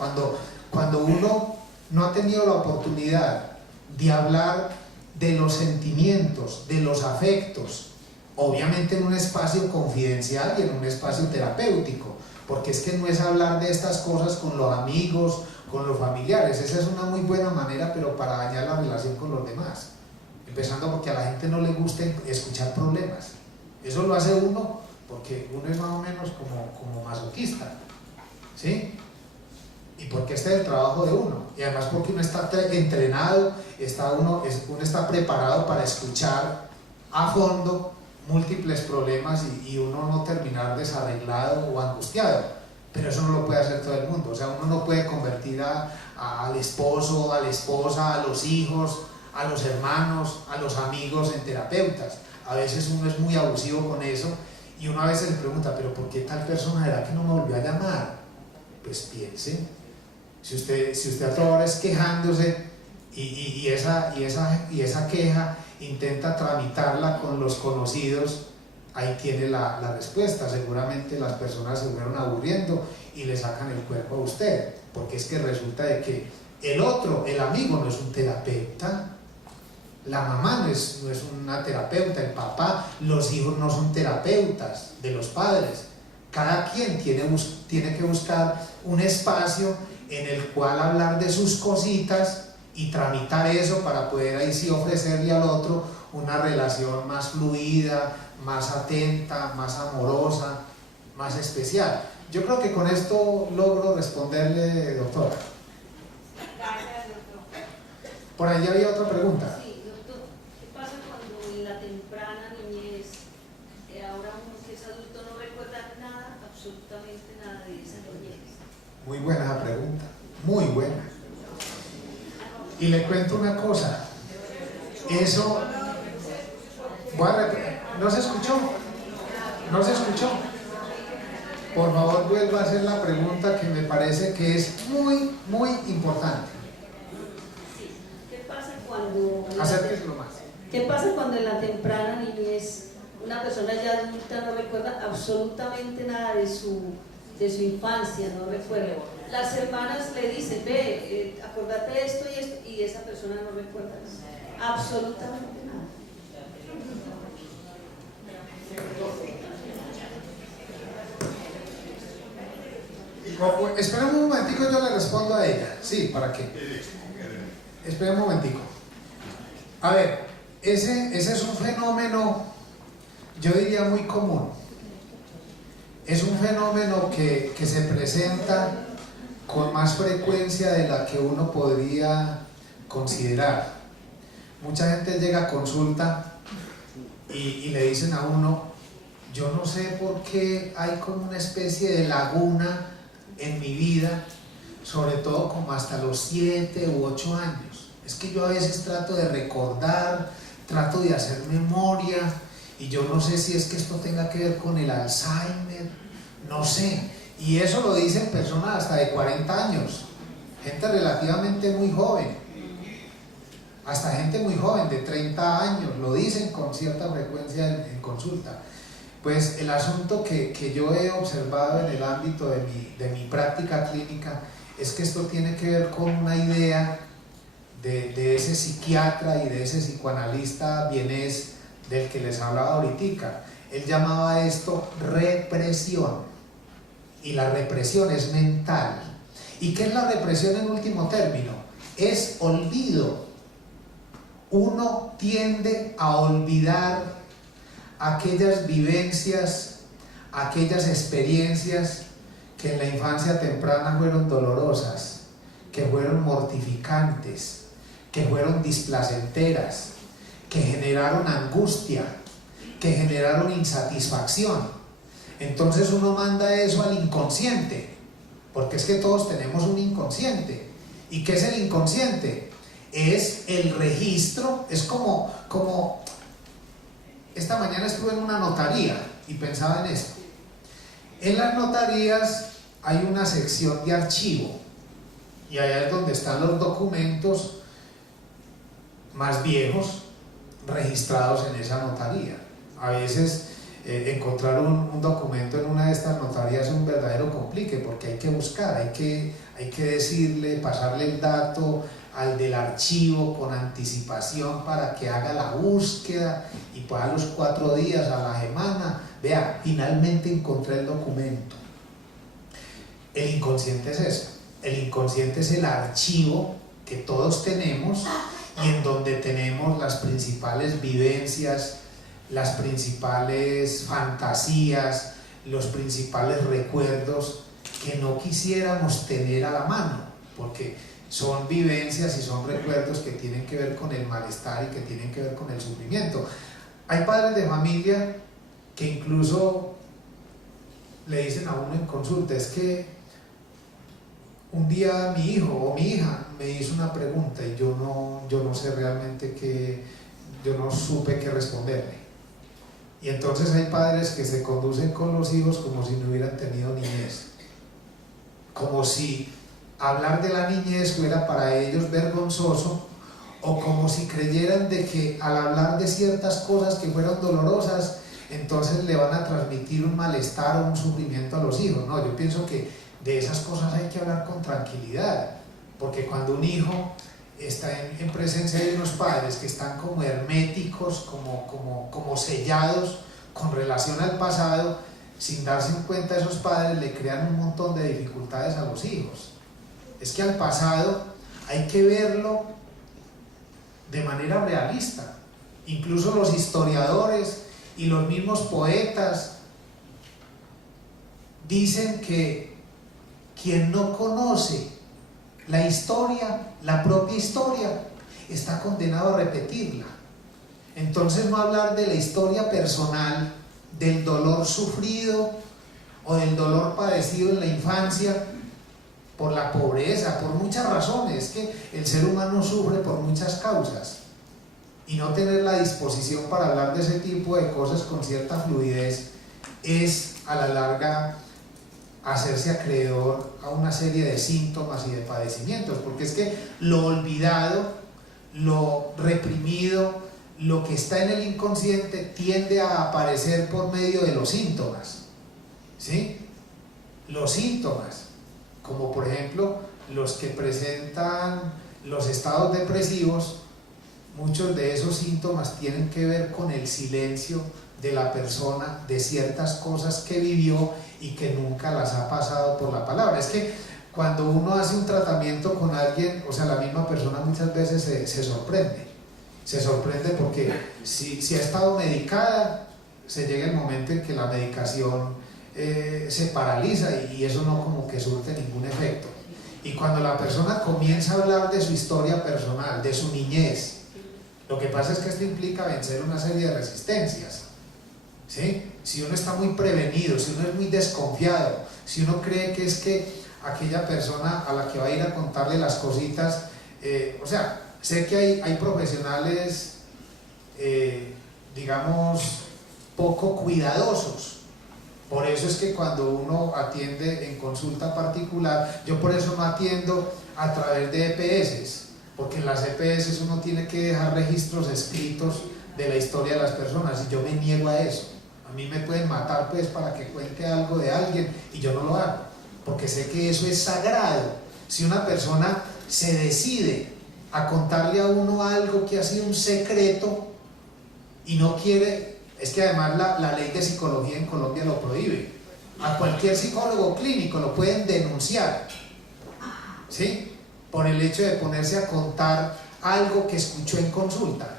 cuando uno no ha tenido la oportunidad de hablar de los sentimientos, de los afectos, obviamente en un espacio confidencial y en un espacio terapéutico, porque es que no es hablar de estas cosas con los amigos, con los familiares. Esa es una muy buena manera, pero para dañar la relación con los demás, empezando porque a la gente no le gusta escuchar problemas. Eso lo hace uno porque uno es más o menos como masoquista, ¿sí? Y porque este es el trabajo de uno, y además porque uno está entrenado, uno está preparado para escuchar a fondo múltiples problemas y uno no terminar desarreglado o angustiado. Pero eso no lo puede hacer todo el mundo. O sea, uno no puede convertir al esposo, a la esposa, a los hijos, a los hermanos, a los amigos en terapeutas. A veces uno es muy abusivo con eso y uno a veces le pregunta, pero ¿por qué tal persona era que no me volvió a llamar? Pues piense, Si usted a toda hora es quejándose y esa queja intenta tramitarla con los conocidos, ahí tiene la respuesta. Seguramente las personas se fueron aburriendo y le sacan el cuerpo a usted, porque es que resulta de que el otro, el amigo, no es un terapeuta, la mamá no es una terapeuta, el papá, los hijos no son terapeutas de los padres. Cada quien tiene que buscar un espacio en el cual hablar de sus cositas y tramitar eso para poder ahí sí ofrecerle al otro una relación más fluida, más atenta, más amorosa, más especial. Yo creo que con esto logro responderle, doctora. Gracias, doctor. Por ahí había otra pregunta. Sí, doctor, ¿qué pasa cuando en la temprana niñez, ahora uno que es adulto no recuerda nada, absolutamente nada de esa niñez? Muy buena la pregunta, muy buena. Y le cuento una cosa, eso, ¿no se escuchó? ¿No se escuchó? Por favor, vuelva a hacer la pregunta, que me parece que es muy, muy importante. Sí, ¿qué pasa cuando... Acérqueselo más. ¿Qué pasa cuando en la temprana niñez una persona ya adulta no recuerda absolutamente nada de su infancia, no recuerda? Las hermanas le dicen, ve, acordate de esto y esto, y esa persona no recuerda nada, absolutamente nada. Espera un momentico, yo le respondo a ella. Sí, ¿para qué? Espera un momentico. A ver, ese es un fenómeno, yo diría muy común. Es un fenómeno que se presenta con más frecuencia de la que uno podría considerar. Mucha gente llega a consulta y le dicen a uno, yo no sé por qué hay como una especie de laguna en mi vida, sobre todo como hasta los 7 u 8 años. Es que yo a veces trato de recordar, trato de hacer memoria, y yo no sé si es que esto tenga que ver con el Alzheimer, no sé. Y eso lo dicen personas hasta de 40 años, gente relativamente muy joven, hasta gente muy joven de 30 años, lo dicen con cierta frecuencia en consulta. Pues el asunto que yo he observado en el ámbito de mi práctica clínica es que esto tiene que ver con una idea de ese psiquiatra y de ese psicoanalista vienés del que les hablaba ahorita. Él llamaba esto represión, y la represión es mental. ¿Y qué es la represión en último término? Es olvido. Uno tiende a olvidar aquellas vivencias, aquellas experiencias que en la infancia temprana fueron dolorosas, que fueron mortificantes, que fueron displacenteras, que generaron angustia, que generaron insatisfacción. Entonces uno manda eso al inconsciente, porque es que todos tenemos un inconsciente. ¿Y qué es el inconsciente? Es el registro, es como esta mañana estuve en una notaría y pensaba en esto. En las notarías hay una sección de archivo, y allá es donde están los documentos más viejos registrados en esa notaría. A veces encontrar un documento en una de estas notarías es un verdadero complique, porque hay que buscar, hay que decirle, pasarle el dato al del archivo con anticipación para que haga la búsqueda, y pues a los 4 días, a la semana, vea, finalmente encontré el documento. El inconsciente es eso. El inconsciente es el archivo que todos tenemos, y en donde tenemos las principales vivencias, las principales fantasías, los principales recuerdos que no quisiéramos tener a la mano, porque son vivencias y son recuerdos que tienen que ver con el malestar y que tienen que ver con el sufrimiento. Hay padres de familia que incluso le dicen a uno en consulta, es que un día mi hijo o mi hija me hizo una pregunta y yo no sé realmente qué, yo no supe qué responderle. Y entonces hay padres que se conducen con los hijos como si no hubieran tenido niñez, como si hablar de la niñez fuera para ellos vergonzoso, o como si creyeran de que al hablar de ciertas cosas que fueron dolorosas, entonces le van a transmitir un malestar o un sufrimiento a los hijos. No, yo pienso que de esas cosas hay que hablar con tranquilidad, porque cuando un hijo está en presencia de unos padres que están como herméticos, como sellados con relación al pasado, sin darse cuenta esos padres le crean un montón de dificultades a los hijos. Es que al pasado hay que verlo de manera realista. Incluso los historiadores y los mismos poetas dicen que quien no conoce la historia, la propia historia, está condenado a repetirla. Entonces no hablar de la historia personal, del dolor sufrido o del dolor padecido en la infancia por la pobreza, por muchas razones, que el ser humano sufre por muchas causas, y no tener la disposición para hablar de ese tipo de cosas con cierta fluidez es a la larga hacerse acreedor a una serie de síntomas y de padecimientos, porque es que lo olvidado, lo reprimido, lo que está en el inconsciente tiende a aparecer por medio de los síntomas, ¿sí? Los síntomas, como por ejemplo los que presentan los estados depresivos, muchos de esos síntomas tienen que ver con el silencio de la persona de ciertas cosas que vivió y que nunca las ha pasado por la palabra. Es que cuando uno hace un tratamiento con alguien, o sea, la misma persona muchas veces se sorprende porque si ha estado medicada, se llega el momento en que la medicación se paraliza y eso no como que surte ningún efecto. Y cuando la persona comienza a hablar de su historia personal, de su niñez, lo que pasa es que esto implica vencer una serie de resistencias, ¿sí? Si uno está muy prevenido, si uno es muy desconfiado, si uno cree que es que aquella persona a la que va a ir a contarle las cositas, o sea, sé que hay profesionales, digamos, poco cuidadosos. Por eso es que cuando uno atiende en consulta particular, yo por eso no atiendo a través de EPS, porque en las EPS uno tiene que dejar registros escritos de la historia de las personas y yo me niego a eso. A mí me pueden matar pues para que cuente algo de alguien y yo no lo hago, porque sé que eso es sagrado. Si una persona se decide a contarle a uno algo que ha sido un secreto y no quiere, es que además la ley de psicología en Colombia lo prohíbe. A cualquier psicólogo clínico lo pueden denunciar, ¿sí? Por el hecho de ponerse a contar algo que escuchó en consulta,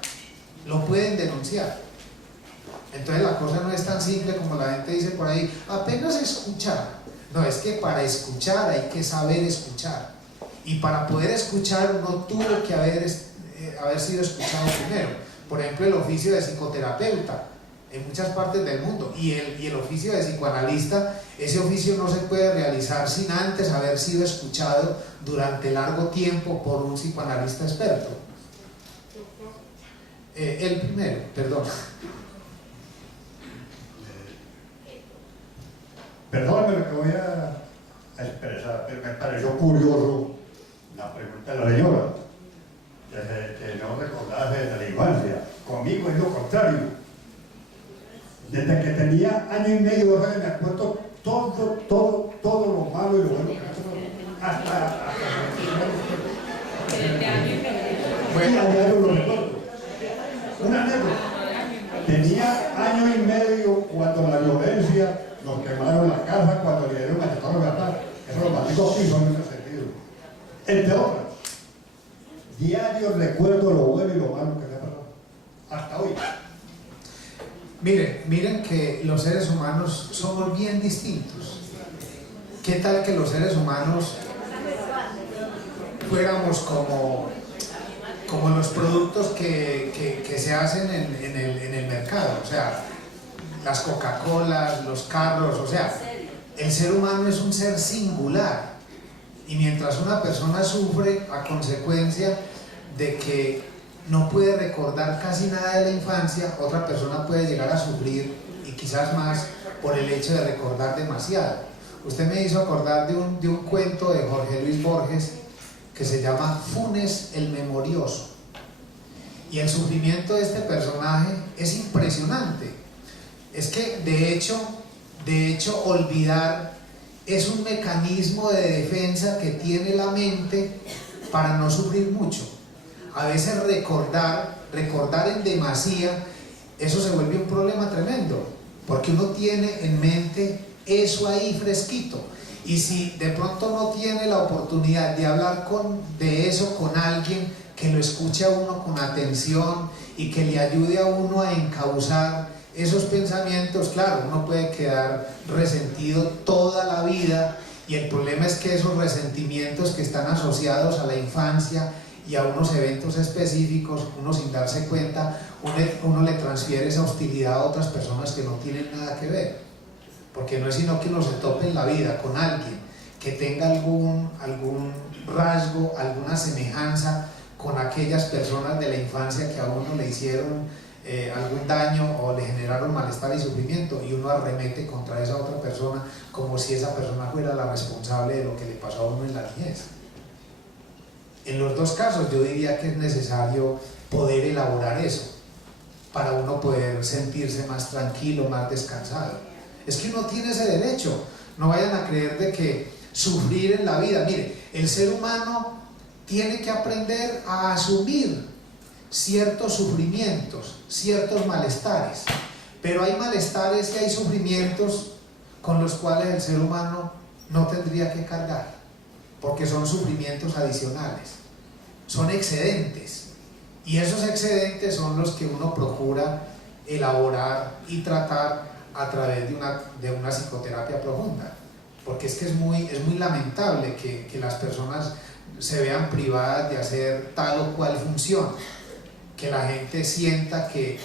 lo pueden denunciar. Entonces la cosa no es tan simple como la gente dice por ahí, apenas escuchar. No, es que para escuchar hay que saber escuchar, y para poder escuchar uno tuvo que haber sido escuchado primero. Por ejemplo, el oficio de psicoterapeuta en muchas partes del mundo y el oficio de psicoanalista, ese oficio no se puede realizar sin antes haber sido escuchado durante largo tiempo por un psicoanalista experto. El primero, perdón. Perdóname lo que voy a expresar, pero me pareció curioso la pregunta de la señora, que no recordase desde la infancia. Conmigo es lo contrario. Desde que tenía año y medio, 2 años, me acuerdo todo lo malo y lo bueno que hasta lo recuerdo. Una anécdota. Tenía año y medio cuando la violencia, nos quemaron la casa, cuando le dieron machetazo de verdad. Eso lo maldigo pisos en ese sentido. Entre otras, diario recuerdo lo bueno y lo malo que me ha pasado. Hasta hoy. Miren que los seres humanos somos bien distintos. ¿Qué tal que los seres humanos fuéramos como los productos que se hacen en el mercado? O sea, las Coca-Colas, los carros, o sea, el ser humano es un ser singular, y mientras una persona sufre a consecuencia de que no puede recordar casi nada de la infancia, otra persona puede llegar a sufrir, y quizás más, por el hecho de recordar demasiado. usted me hizo acordar de un cuento de Jorge Luis Borges que se llama Funes el Memorioso. Y el sufrimiento de este personaje es impresionante. Es que de hecho olvidar es un mecanismo de defensa que tiene la mente para no sufrir mucho. A veces recordar en demasía, eso se vuelve un problema tremendo, porque uno tiene en mente eso ahí fresquito, y si de pronto no tiene la oportunidad de hablar de eso con alguien que lo escuche a uno con atención y que le ayude a uno a encauzar esos pensamientos, claro, uno puede quedar resentido toda la vida, y el problema es que esos resentimientos que están asociados a la infancia y a unos eventos específicos, uno sin darse cuenta, uno le transfiere esa hostilidad a otras personas que no tienen nada que ver, porque no es sino que uno se tope en la vida con alguien que tenga algún rasgo, alguna semejanza con aquellas personas de la infancia que a uno le hicieron algún daño o le generaron malestar y sufrimiento, y uno arremete contra esa otra persona como si esa persona fuera la responsable de lo que le pasó a uno en la niñez. En los dos casos yo diría que es necesario poder elaborar eso para uno poder sentirse más tranquilo, más descansado. Es que uno tiene ese derecho. No vayan a creer de que sufrir en la vida, mire, el ser humano tiene que aprender a asumir ciertos sufrimientos, ciertos malestares, pero hay malestares y hay sufrimientos con los cuales el ser humano no tendría que cargar, porque son sufrimientos adicionales, son excedentes, y esos excedentes son los que uno procura elaborar y tratar a través de una psicoterapia profunda, porque es que es muy lamentable que las personas se vean privadas de hacer tal o cual función, que la gente sienta que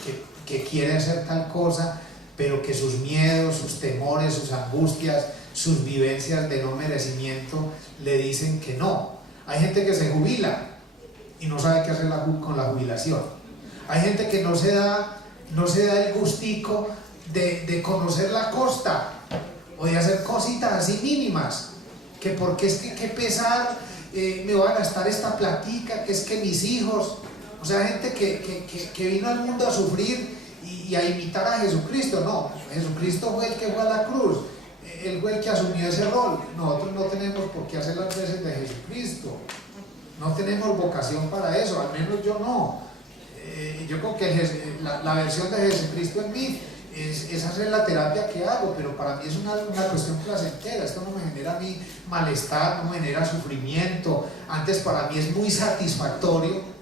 quiere hacer tal cosa, pero que sus miedos, sus temores, sus angustias, sus vivencias de no merecimiento le dicen que no. Hay gente que se jubila y no sabe qué hacer con la jubilación. Hay gente que no se da el gustico de conocer la costa o de hacer cositas así mínimas, que porque es que qué pesar, me voy a gastar esta platica, que es que mis hijos. O sea, gente que vino al mundo a sufrir y a imitar a Jesucristo. No, Jesucristo fue el que fue a la cruz, Él fue el que asumió ese rol. Nosotros no tenemos por qué hacer las veces de Jesucristo, no tenemos vocación para eso, al menos yo no. Yo creo que la versión de Jesucristo en mí es hacer la terapia que hago, pero para mí es una cuestión placentera. Esto no me genera a mí malestar, no me genera sufrimiento. Antes para mí es muy satisfactorio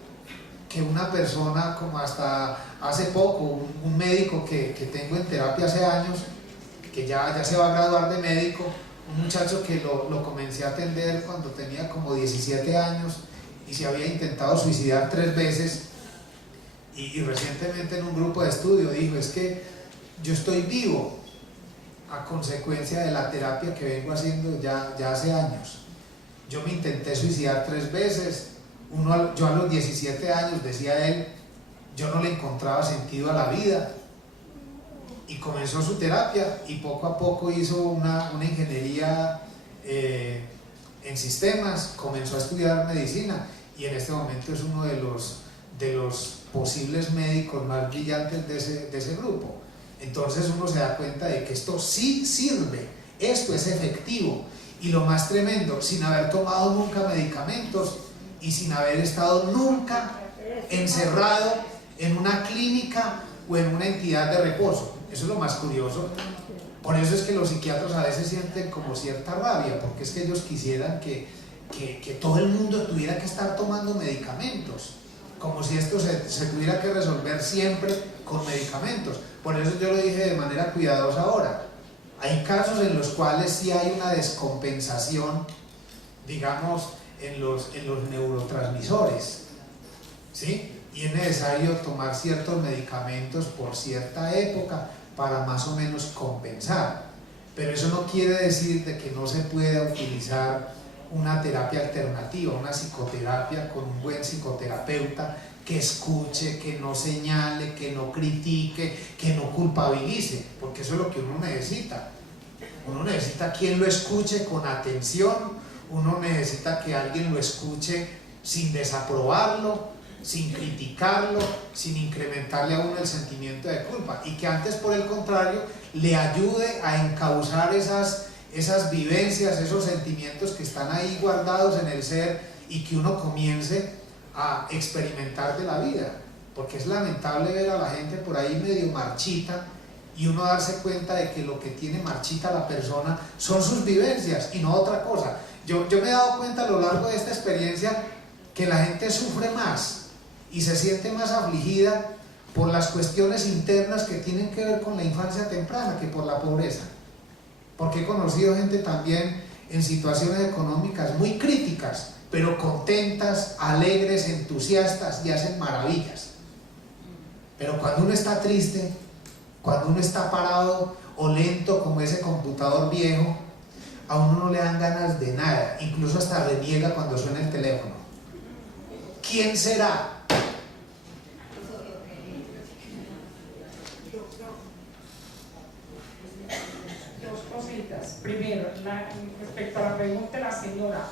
que una persona, como hasta hace poco, un médico que tengo en terapia hace años, que ya se va a graduar de médico, un muchacho que lo comencé a atender cuando tenía como 17 años y se había intentado suicidar 3 veces, y recientemente en un grupo de estudio dijo: es que yo estoy vivo a consecuencia de la terapia que vengo haciendo ya hace años. Yo me intenté suicidar 3 veces. Yo a los 17 años, decía él, yo no le encontraba sentido a la vida, y comenzó su terapia y poco a poco hizo una ingeniería en sistemas, comenzó a estudiar medicina y en este momento es uno de los posibles médicos más brillantes de ese grupo. Entonces uno se da cuenta de que esto sí sirve, esto es efectivo, y lo más tremendo, sin haber tomado nunca medicamentos y sin haber estado nunca encerrado en una clínica o en una entidad de reposo. Eso es lo más curioso. Por eso es que los psiquiatras a veces sienten como cierta rabia, porque es que ellos quisieran que todo el mundo tuviera que estar tomando medicamentos, como si esto se tuviera que resolver siempre con medicamentos. Por eso yo lo dije de manera cuidadosa ahora. Hay casos en los cuales sí hay una descompensación, digamos, en los neurotransmisores, ¿sí? Y es necesario tomar ciertos medicamentos por cierta época para más o menos compensar, pero eso no quiere decir de que no se pueda utilizar una terapia alternativa, una psicoterapia con un buen psicoterapeuta que escuche, que no señale, que no critique, que no culpabilice, porque eso es lo que uno necesita. Uno necesita quien lo escuche con atención, uno necesita que alguien lo escuche sin desaprobarlo, sin criticarlo, sin incrementarle a uno el sentimiento de culpa, y que antes, por el contrario, le ayude a encauzar esas vivencias, esos sentimientos que están ahí guardados en el ser, y que uno comience a experimentar de la vida, porque es lamentable ver a la gente por ahí medio marchita y uno darse cuenta de que lo que tiene marchita la persona son sus vivencias y no otra cosa. Yo me he dado cuenta a lo largo de esta experiencia que la gente sufre más y se siente más afligida por las cuestiones internas que tienen que ver con la infancia temprana que por la pobreza, porque he conocido gente también en situaciones económicas muy críticas, pero contentas, alegres, entusiastas, y hacen maravillas. Pero cuando uno está triste, cuando uno está parado o lento como ese computador viejo, a uno no le dan ganas de nada, incluso hasta reniega cuando suena el teléfono. ¿Quién será? Dos cositas. Primero, respecto a la pregunta de la señora,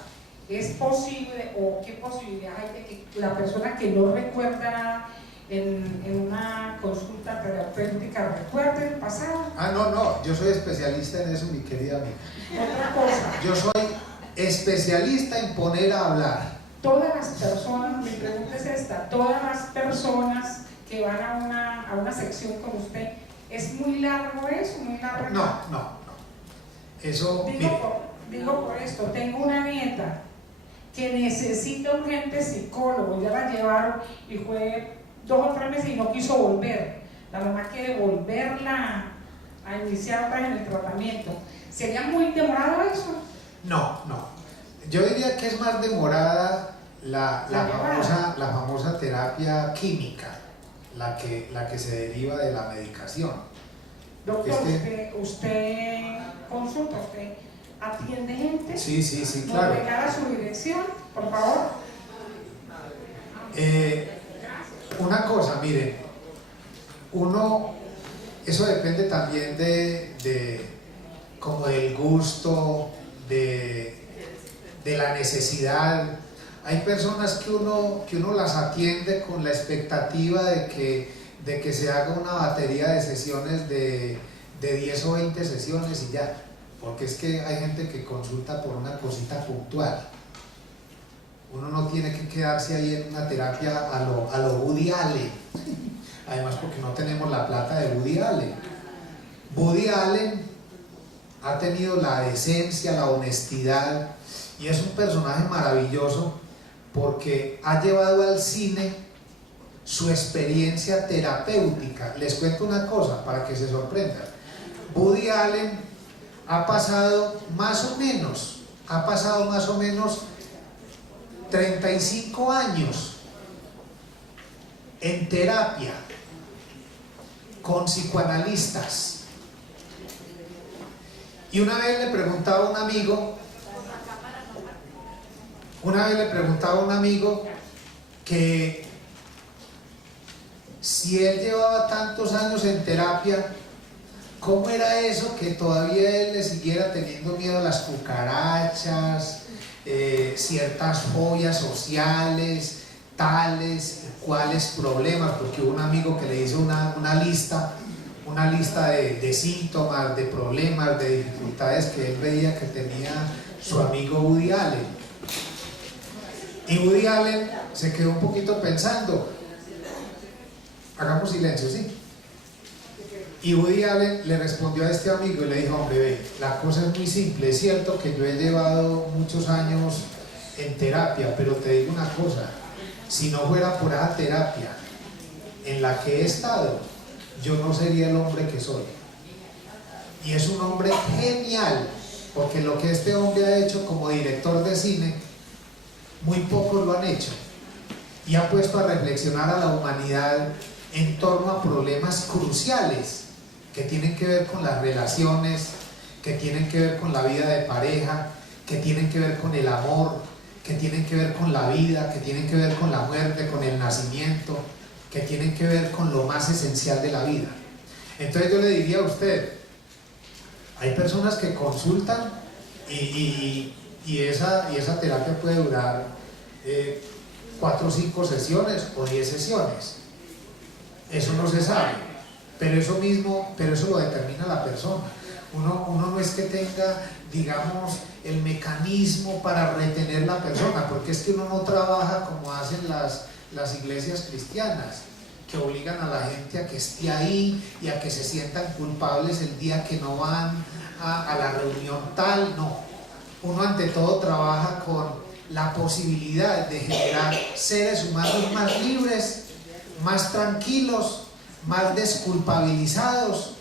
¿es posible o qué posibilidad hay de que la persona que no recuerda nada en una consulta terapéutica recuerde el pasado? No, yo soy especialista en eso, mi querida amiga. Otra cosa. Yo soy especialista en poner a hablar. Todas las personas, mi pregunta es esta, todas las personas que van a una sección con usted, ¿es muy largo eso? ¿Muy largo? No. Eso, mire. Digo por esto, tengo una nieta que necesita urgente psicólogo, ya la llevaron y fue 2 o 3 meses y no quiso volver. La mamá quiere volverla a iniciar otra vez en el tratamiento. ¿Sería muy demorado eso? No. Yo diría que es más demorada la famosa terapia química, la que se deriva de la medicación. Doctor, usted consulta, usted atiende gente. Sí, claro. ¿Nos regala su dirección, por favor? Una cosa, miren, eso depende también como del gusto, de la necesidad. Hay personas que uno las atiende con la expectativa de que se haga una batería de sesiones de 10 o 20 sesiones y ya, porque es que hay gente que consulta por una cosita puntual. Uno no tiene que quedarse ahí en una terapia a lo Woody Allen, además porque no tenemos la plata de Woody Allen. Woody Allen ha tenido la decencia, la honestidad, y es un personaje maravilloso porque ha llevado al cine su experiencia terapéutica. Les cuento una cosa para que se sorprendan. Woody Allen ha pasado más o menos 35 años en terapia con psicoanalistas. Y una vez le preguntaba a un amigo que si él llevaba tantos años en terapia, ¿cómo era eso que todavía él le siguiera teniendo miedo a las cucarachas, ciertas fobias sociales, tales y cuales problemas? Porque hubo un amigo que le hizo una lista de síntomas, de problemas, de dificultades que él veía que tenía su amigo Woody Allen. Y Woody Allen se quedó un poquito pensando. Hagamos silencio, ¿sí? Y Woody Allen le respondió a este amigo y le dijo: hombre, ve, la cosa es muy simple. Es cierto que yo he llevado muchos años en terapia, pero te digo una cosa: si no fuera por esa terapia en la que he estado, yo no sería el hombre que soy. Y es un hombre genial, porque lo que este hombre ha hecho como director de cine, muy pocos lo han hecho, y ha puesto a reflexionar a la humanidad en torno a problemas cruciales que tienen que ver con las relaciones, que tienen que ver con la vida de pareja, que tienen que ver con el amor, que tienen que ver con la vida, que tienen que ver con la muerte, con el nacimiento, que tienen que ver con lo más esencial de la vida. Entonces yo le diría a usted, Hay personas que consultan y esa terapia puede durar 4 o 5 sesiones o 10 sesiones. Eso no se sabe, pero eso lo determina la persona. Uno no es que tenga, digamos, el mecanismo para retener la persona, porque es que uno no trabaja como hacen las iglesias cristianas, que obligan a la gente a que esté ahí y a que se sientan culpables el día que no van a la reunión tal. No, uno ante todo trabaja con la posibilidad de generar seres humanos más libres, más tranquilos, más desculpabilizados,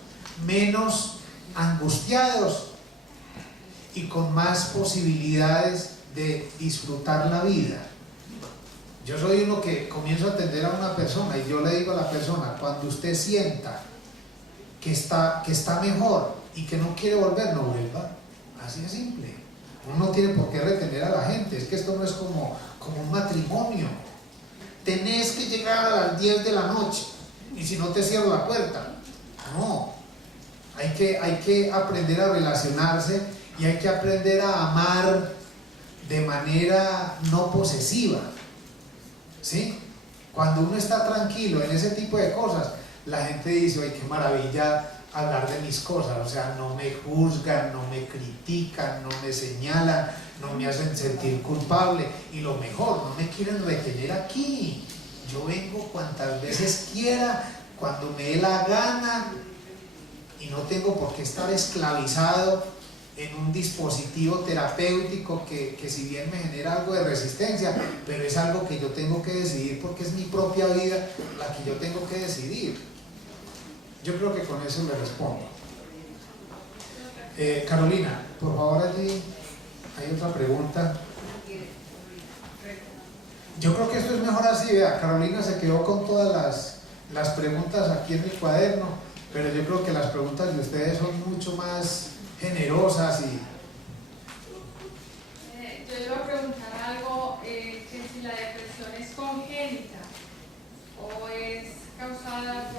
menos angustiados y con más posibilidades de disfrutar la vida. Yo soy uno que comienzo a atender a una persona y yo le digo a la persona: cuando usted sienta que está mejor y que no quiere volver, no vuelva. Así de simple. Uno no tiene por qué retener a la gente. Es que esto no es como un matrimonio. Tenés que llegar a las 10 de la noche y si no te cierro la puerta. No. Hay que aprender a relacionarse y hay que aprender a amar de manera no posesiva. ¿Sí? Cuando uno está tranquilo en ese tipo de cosas, la gente dice: ¡ay, qué maravilla hablar de mis cosas! O sea, no me juzgan, no me critican, no me señalan, no me hacen sentir culpable, y lo mejor, no me quieren retener aquí. Yo vengo cuantas veces quiera, cuando me dé la gana, y no tengo por qué estar esclavizado en un dispositivo terapéutico que si bien me genera algo de resistencia, pero es algo que yo tengo que decidir, porque es mi propia vida la que yo tengo que decidir. Yo creo que con eso le respondo. Carolina, por favor, allí hay otra pregunta. Yo creo que esto es mejor así. Vea, Carolina se quedó con todas las preguntas aquí en mi cuaderno, pero yo creo que las preguntas de ustedes son mucho más generosas y... Yo iba a preguntar algo, que si la depresión es congénita o es causada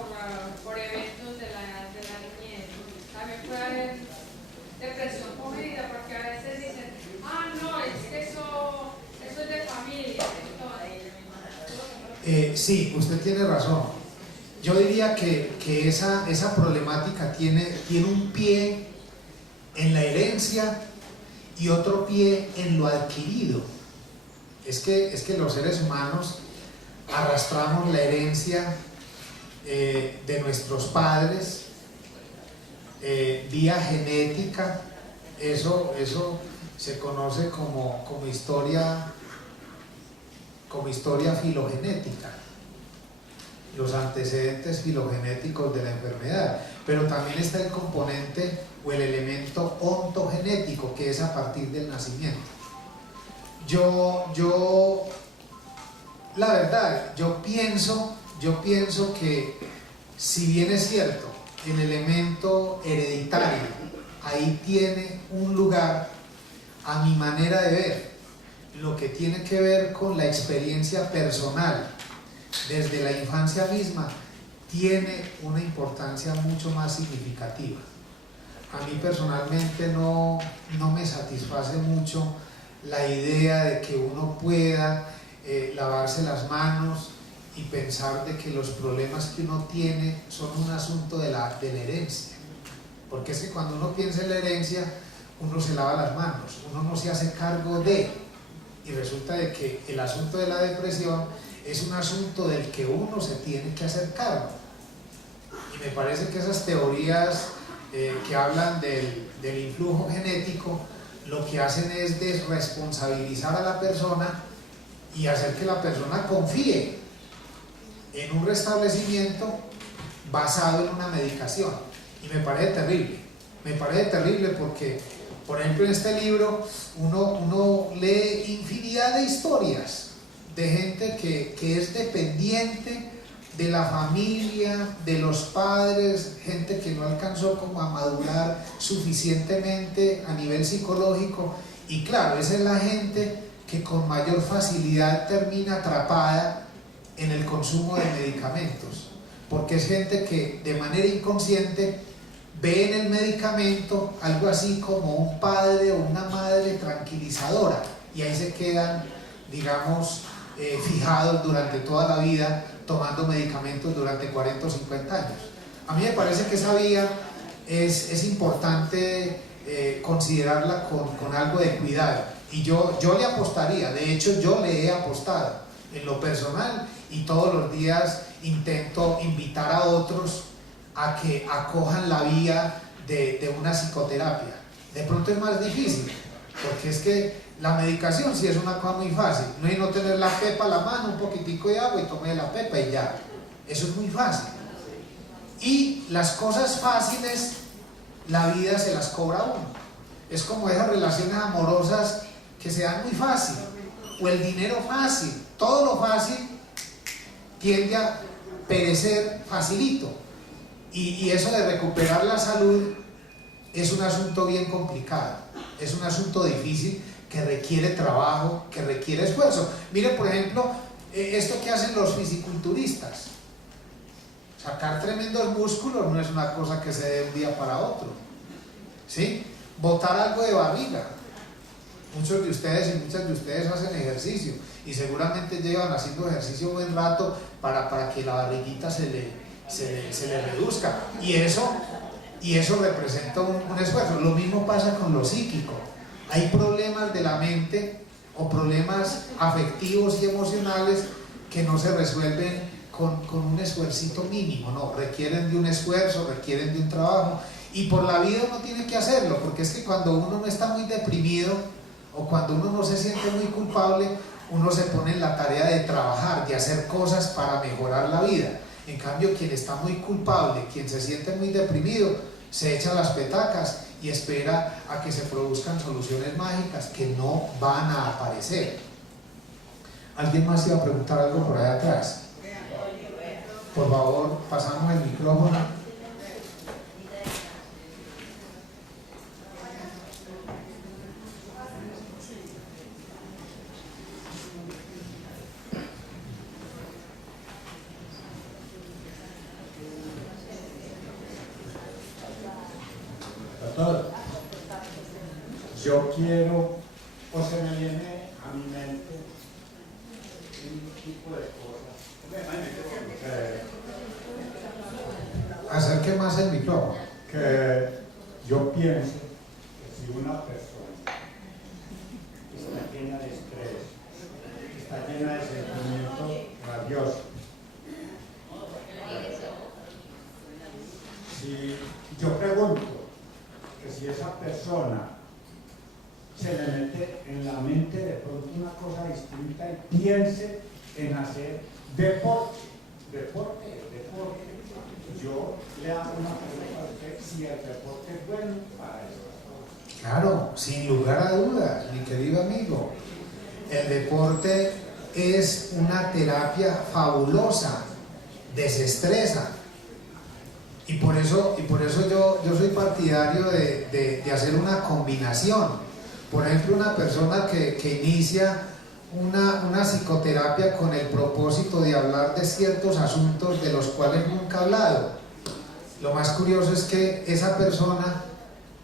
por eventos de la niñez. También puede haber depresión congénita, porque a veces dicen: no, es que eso es de familia. Sí, usted tiene razón. Yo diría que esa problemática tiene un pie en la herencia y otro pie en lo adquirido. Es que los seres humanos arrastramos la herencia de nuestros padres vía genética. Eso se conoce como historia filogenética, los antecedentes filogenéticos de la enfermedad. Pero también está el componente o el elemento ontogenético, que es a partir del nacimiento. La verdad, yo pienso que, si bien es cierto, el elemento hereditario ahí tiene un lugar, a mi manera de ver, lo que tiene que ver con la experiencia personal desde la infancia misma tiene una importancia mucho más significativa. A mí personalmente no me satisface mucho la idea de que uno pueda lavarse las manos y pensar de que los problemas que uno tiene son un asunto de la herencia. Porque es que cuando uno piensa en la herencia, uno se lava las manos, uno no se hace cargo de, y resulta de que el asunto de la depresión es un asunto del que uno se tiene que hacer cargo. Y me parece que esas teorías que hablan del influjo genético, lo que hacen es desresponsabilizar a la persona y hacer que la persona confíe en un restablecimiento basado en una medicación. Y me parece terrible porque, por ejemplo, en este libro uno lee infinidad de historias de gente que es dependiente de la familia, de los padres, gente que no alcanzó como a madurar suficientemente a nivel psicológico, y claro, esa es la gente que con mayor facilidad termina atrapada en el consumo de medicamentos, porque es gente que de manera inconsciente ve en el medicamento algo así como un padre o una madre tranquilizadora, y ahí se quedan, digamos, fijados durante toda la vida tomando medicamentos durante 40 o 50 años. A mí me parece que esa vía es importante considerarla con algo de cuidado, y yo le apostaría, de hecho yo le he apostado en lo personal, y todos los días intento invitar a otros a que acojan la vía de una psicoterapia. De pronto es más difícil, porque es que la medicación sí es una cosa muy fácil, no hay no tener la pepa a la mano, un poquitico de agua y tome la pepa y ya, eso es muy fácil. Y las cosas fáciles, la vida se las cobra uno. Es como esas relaciones amorosas que se dan muy fácil, o el dinero fácil. Todo lo fácil tiende a perecer facilito, y eso de recuperar la salud es un asunto bien complicado, es un asunto difícil que requiere trabajo, que requiere esfuerzo. Mire, por ejemplo, esto que hacen los fisiculturistas, sacar tremendos músculos no es una cosa que se dé de un día para otro, ¿sí? Botar algo de barriga. Muchos de ustedes y muchas de ustedes hacen ejercicio y seguramente llevan haciendo ejercicio un buen rato para que la barriguita se le reduzca, y eso representa un esfuerzo. Lo mismo pasa con lo psíquico. Hay problemas de la mente o problemas afectivos y emocionales que no se resuelven con un esfuercito mínimo, no, requieren de un esfuerzo, requieren de un trabajo, y por la vida uno tiene que hacerlo, porque es que cuando uno no está muy deprimido o cuando uno no se siente muy culpable, uno se pone en la tarea de trabajar, de hacer cosas para mejorar la vida. En cambio, quien está muy culpable, quien se siente muy deprimido, se echa las petacas y espera a que se produzcan soluciones mágicas que no van a aparecer. ¿Alguien más iba a preguntar algo por allá atrás? Por favor, pasamos el micrófono. Doctor, yo quiero, o se me viene a mi mente un tipo de cosas. Acerque más el micrófono. Que yo pienso que si una persona está llena de estrés, está llena de sentimientos rabiosos, si yo pregunto que si esa persona se le mete en la mente de pronto una cosa distinta y piense en hacer deporte, yo le hago una pregunta a usted si el deporte es bueno para eso. Claro, sin lugar a dudas, mi querido amigo, el deporte es una terapia fabulosa, desestresa, y por eso yo soy partidario de hacer una combinación. Por ejemplo, una persona que inicia una psicoterapia con el propósito de hablar de ciertos asuntos de los cuales nunca ha hablado. Lo más curioso es que esa persona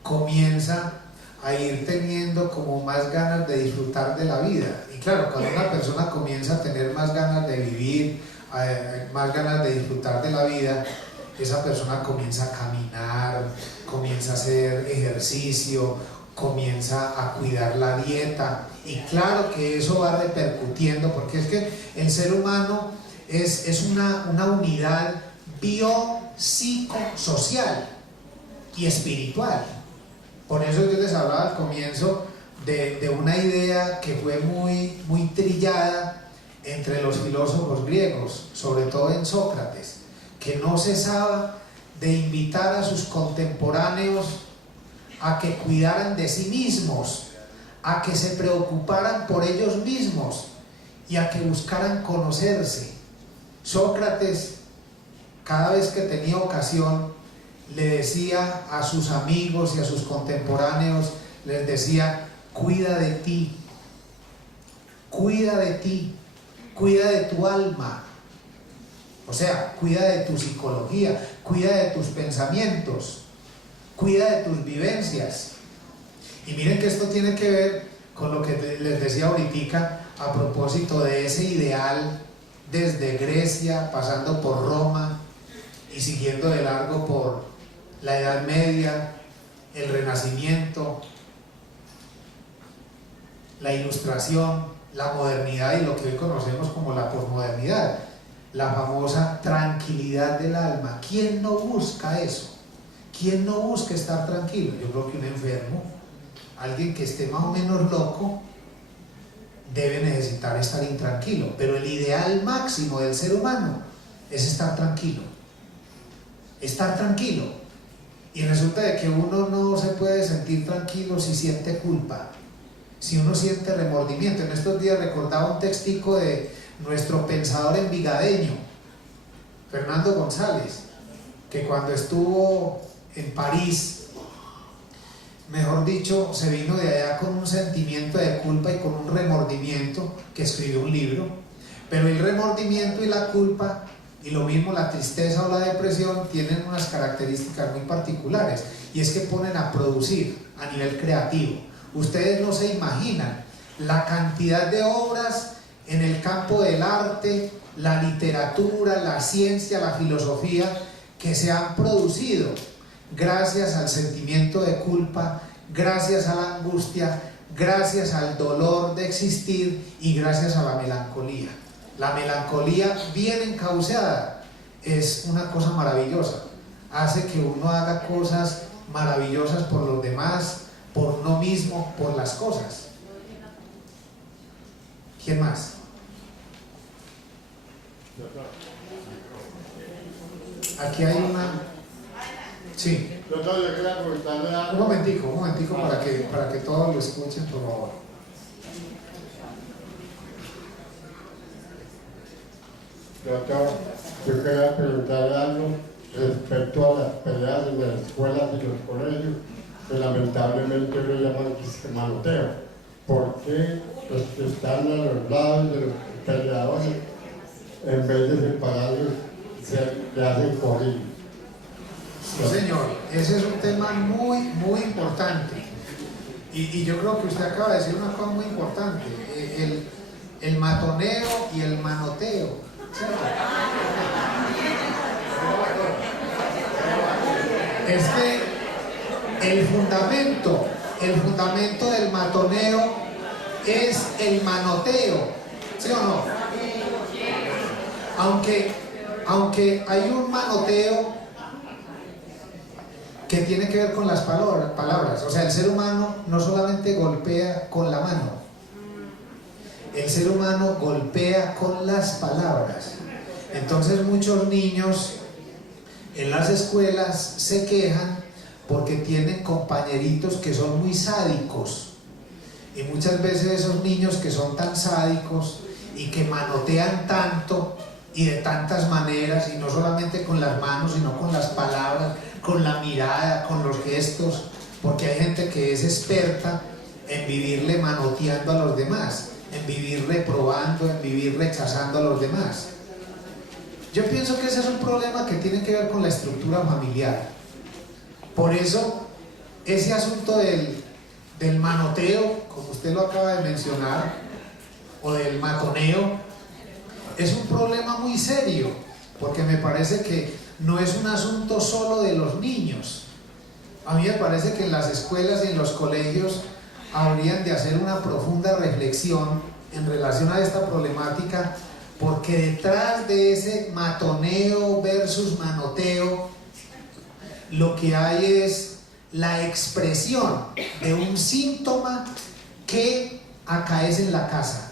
comienza a ir teniendo como más ganas de disfrutar de la vida. Y claro, cuando una persona comienza a tener más ganas de vivir, más ganas de disfrutar de la vida, esa persona comienza a caminar, comienza a hacer ejercicio, comienza a cuidar la dieta, y claro que eso va repercutiendo, porque es que el ser humano es una unidad biopsicosocial y espiritual. Por eso yo les hablaba al comienzo de una idea que fue muy trillada entre los filósofos griegos, sobre todo en Sócrates, que no cesaba de invitar a sus contemporáneos a que cuidaran de sí mismos, a que se preocuparan por ellos mismos y a que buscaran conocerse. Sócrates, cada vez que tenía ocasión, le decía a sus amigos y a sus contemporáneos, les decía: cuida de ti, cuida de ti, cuida de tu alma. O sea, cuida de tu psicología, cuida de tus pensamientos. cuida de tus vivencias. Y miren que esto tiene que ver con lo que les decía ahorita a propósito de ese ideal desde Grecia, pasando por Roma y siguiendo de largo por la Edad Media, el Renacimiento, la Ilustración, la modernidad y lo que hoy conocemos como la posmodernidad, la famosa tranquilidad del alma. ¿Quién no busca eso? ¿Quién no busca estar tranquilo? Yo creo que un enfermo, alguien que esté más o menos loco, debe necesitar estar intranquilo, pero el ideal máximo del ser humano es estar tranquilo. Estar tranquilo. Y resulta de que uno no se puede sentir tranquilo si siente culpa, si uno siente remordimiento. En estos días recordaba un textico de nuestro pensador envigadeño, Fernando González, que cuando estuvo en París, mejor dicho, se vino de allá con un sentimiento de culpa y con un remordimiento, que escribió un libro. Pero el remordimiento y la culpa, y lo mismo la tristeza o la depresión, tienen unas características muy particulares, y es que ponen a producir a nivel creativo. Ustedes no se imaginan la cantidad de obras en el campo del arte, la literatura, la ciencia, la filosofía, que se han producido gracias al sentimiento de culpa, gracias a la angustia, gracias al dolor de existir y gracias a la melancolía. La melancolía bien encauceada es una cosa maravillosa, hace que uno haga cosas maravillosas por los demás, por uno mismo, por las cosas. ¿Quién más? Aquí hay una... Sí. Doctor, yo quería preguntarle algo. Un momentico para que todos lo escuchen, por favor. Doctor, yo quería preguntarle algo respecto a las peleas en las escuelas y los colegios, que lamentablemente lo llaman manoteo. ¿Por qué los que están a los lados de los peleadores, en vez de separarlos, se hacen corridos? Sí, señor, ese es un tema muy importante. Y yo creo que usted acaba de decir una cosa muy importante, el matoneo y el manoteo. Es que el fundamento del matoneo es el manoteo, ¿sí o no? Aunque hay un manoteo que tiene que ver con las palabras. O sea, el ser humano no solamente golpea con la mano, el ser humano golpea con las palabras. Entonces muchos niños en las escuelas se quejan porque tienen compañeritos que son muy sádicos, y muchas veces esos niños que son tan sádicos y que manotean tanto y de tantas maneras, y no solamente con las manos sino con las palabras, con la mirada, con los gestos, porque hay gente que es experta en vivirle manoteando a los demás, en vivir reprobando, en vivir rechazando a los demás. Yo pienso que ese es un problema que tiene que ver con la estructura familiar. Por eso ese asunto del manoteo, como usted lo acaba de mencionar, o del matoneo, es un problema muy serio, porque me parece que no es un asunto solo de los niños. A mí me parece que en las escuelas y en los colegios habrían de hacer una profunda reflexión en relación a esta problemática, porque detrás de ese matoneo versus manoteo, lo que hay es la expresión de un síntoma que acaece en la casa,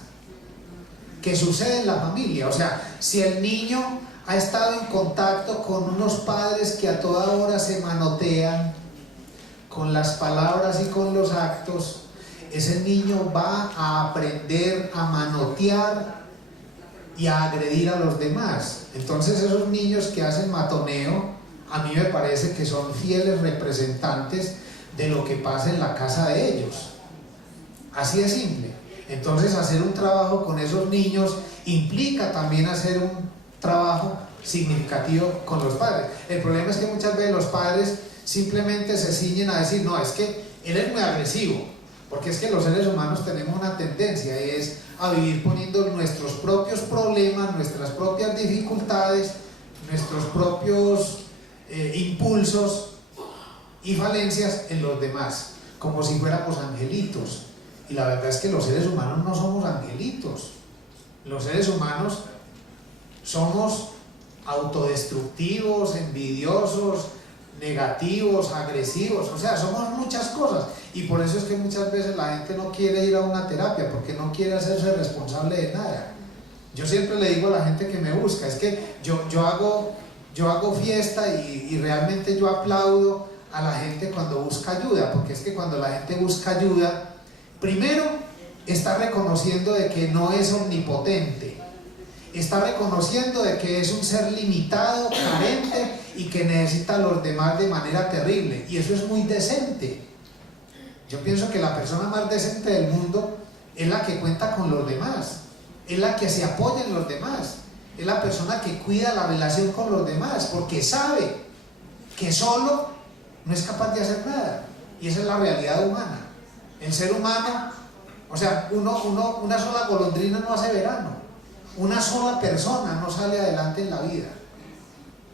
que sucede en la familia. O sea, si el niño ha estado en contacto con unos padres que a toda hora se manotean con las palabras y con los actos, ese niño va a aprender a manotear y a agredir a los demás. Entonces esos niños que hacen matoneo, a mí me parece que son fieles representantes de lo que pasa en la casa de ellos. Así de simple. Entonces hacer un trabajo con esos niños implica también hacer un trabajo significativo con los padres. El problema es que muchas veces los padres simplemente se ciñen a decir, no, es que él es muy agresivo, porque es que los seres humanos tenemos una tendencia y es a vivir poniendo nuestros propios problemas, nuestras propias dificultades, nuestros propios impulsos y falencias en los demás, como si fuéramos angelitos. Y la verdad es que los seres humanos no somos angelitos. Los seres humanos somos autodestructivos, envidiosos, negativos, agresivos, o sea, somos muchas cosas, y por eso es que muchas veces la gente no quiere ir a una terapia, porque no quiere hacerse responsable de nada. Yo siempre le digo a la gente que me busca, es que yo hago fiesta y realmente yo aplaudo a la gente cuando busca ayuda, porque es que cuando la gente busca ayuda, primero está reconociendo de que no es omnipotente, está reconociendo de que es un ser limitado, carente y que necesita a los demás de manera terrible, y eso es muy decente. Yo pienso que la persona más decente del mundo es la que cuenta con los demás, es la que se apoya en los demás, es la persona que cuida la relación con los demás, porque sabe que solo no es capaz de hacer nada, y esa es la realidad humana. El ser humano, o sea, una sola golondrina no hace verano, una sola persona no sale adelante en la vida.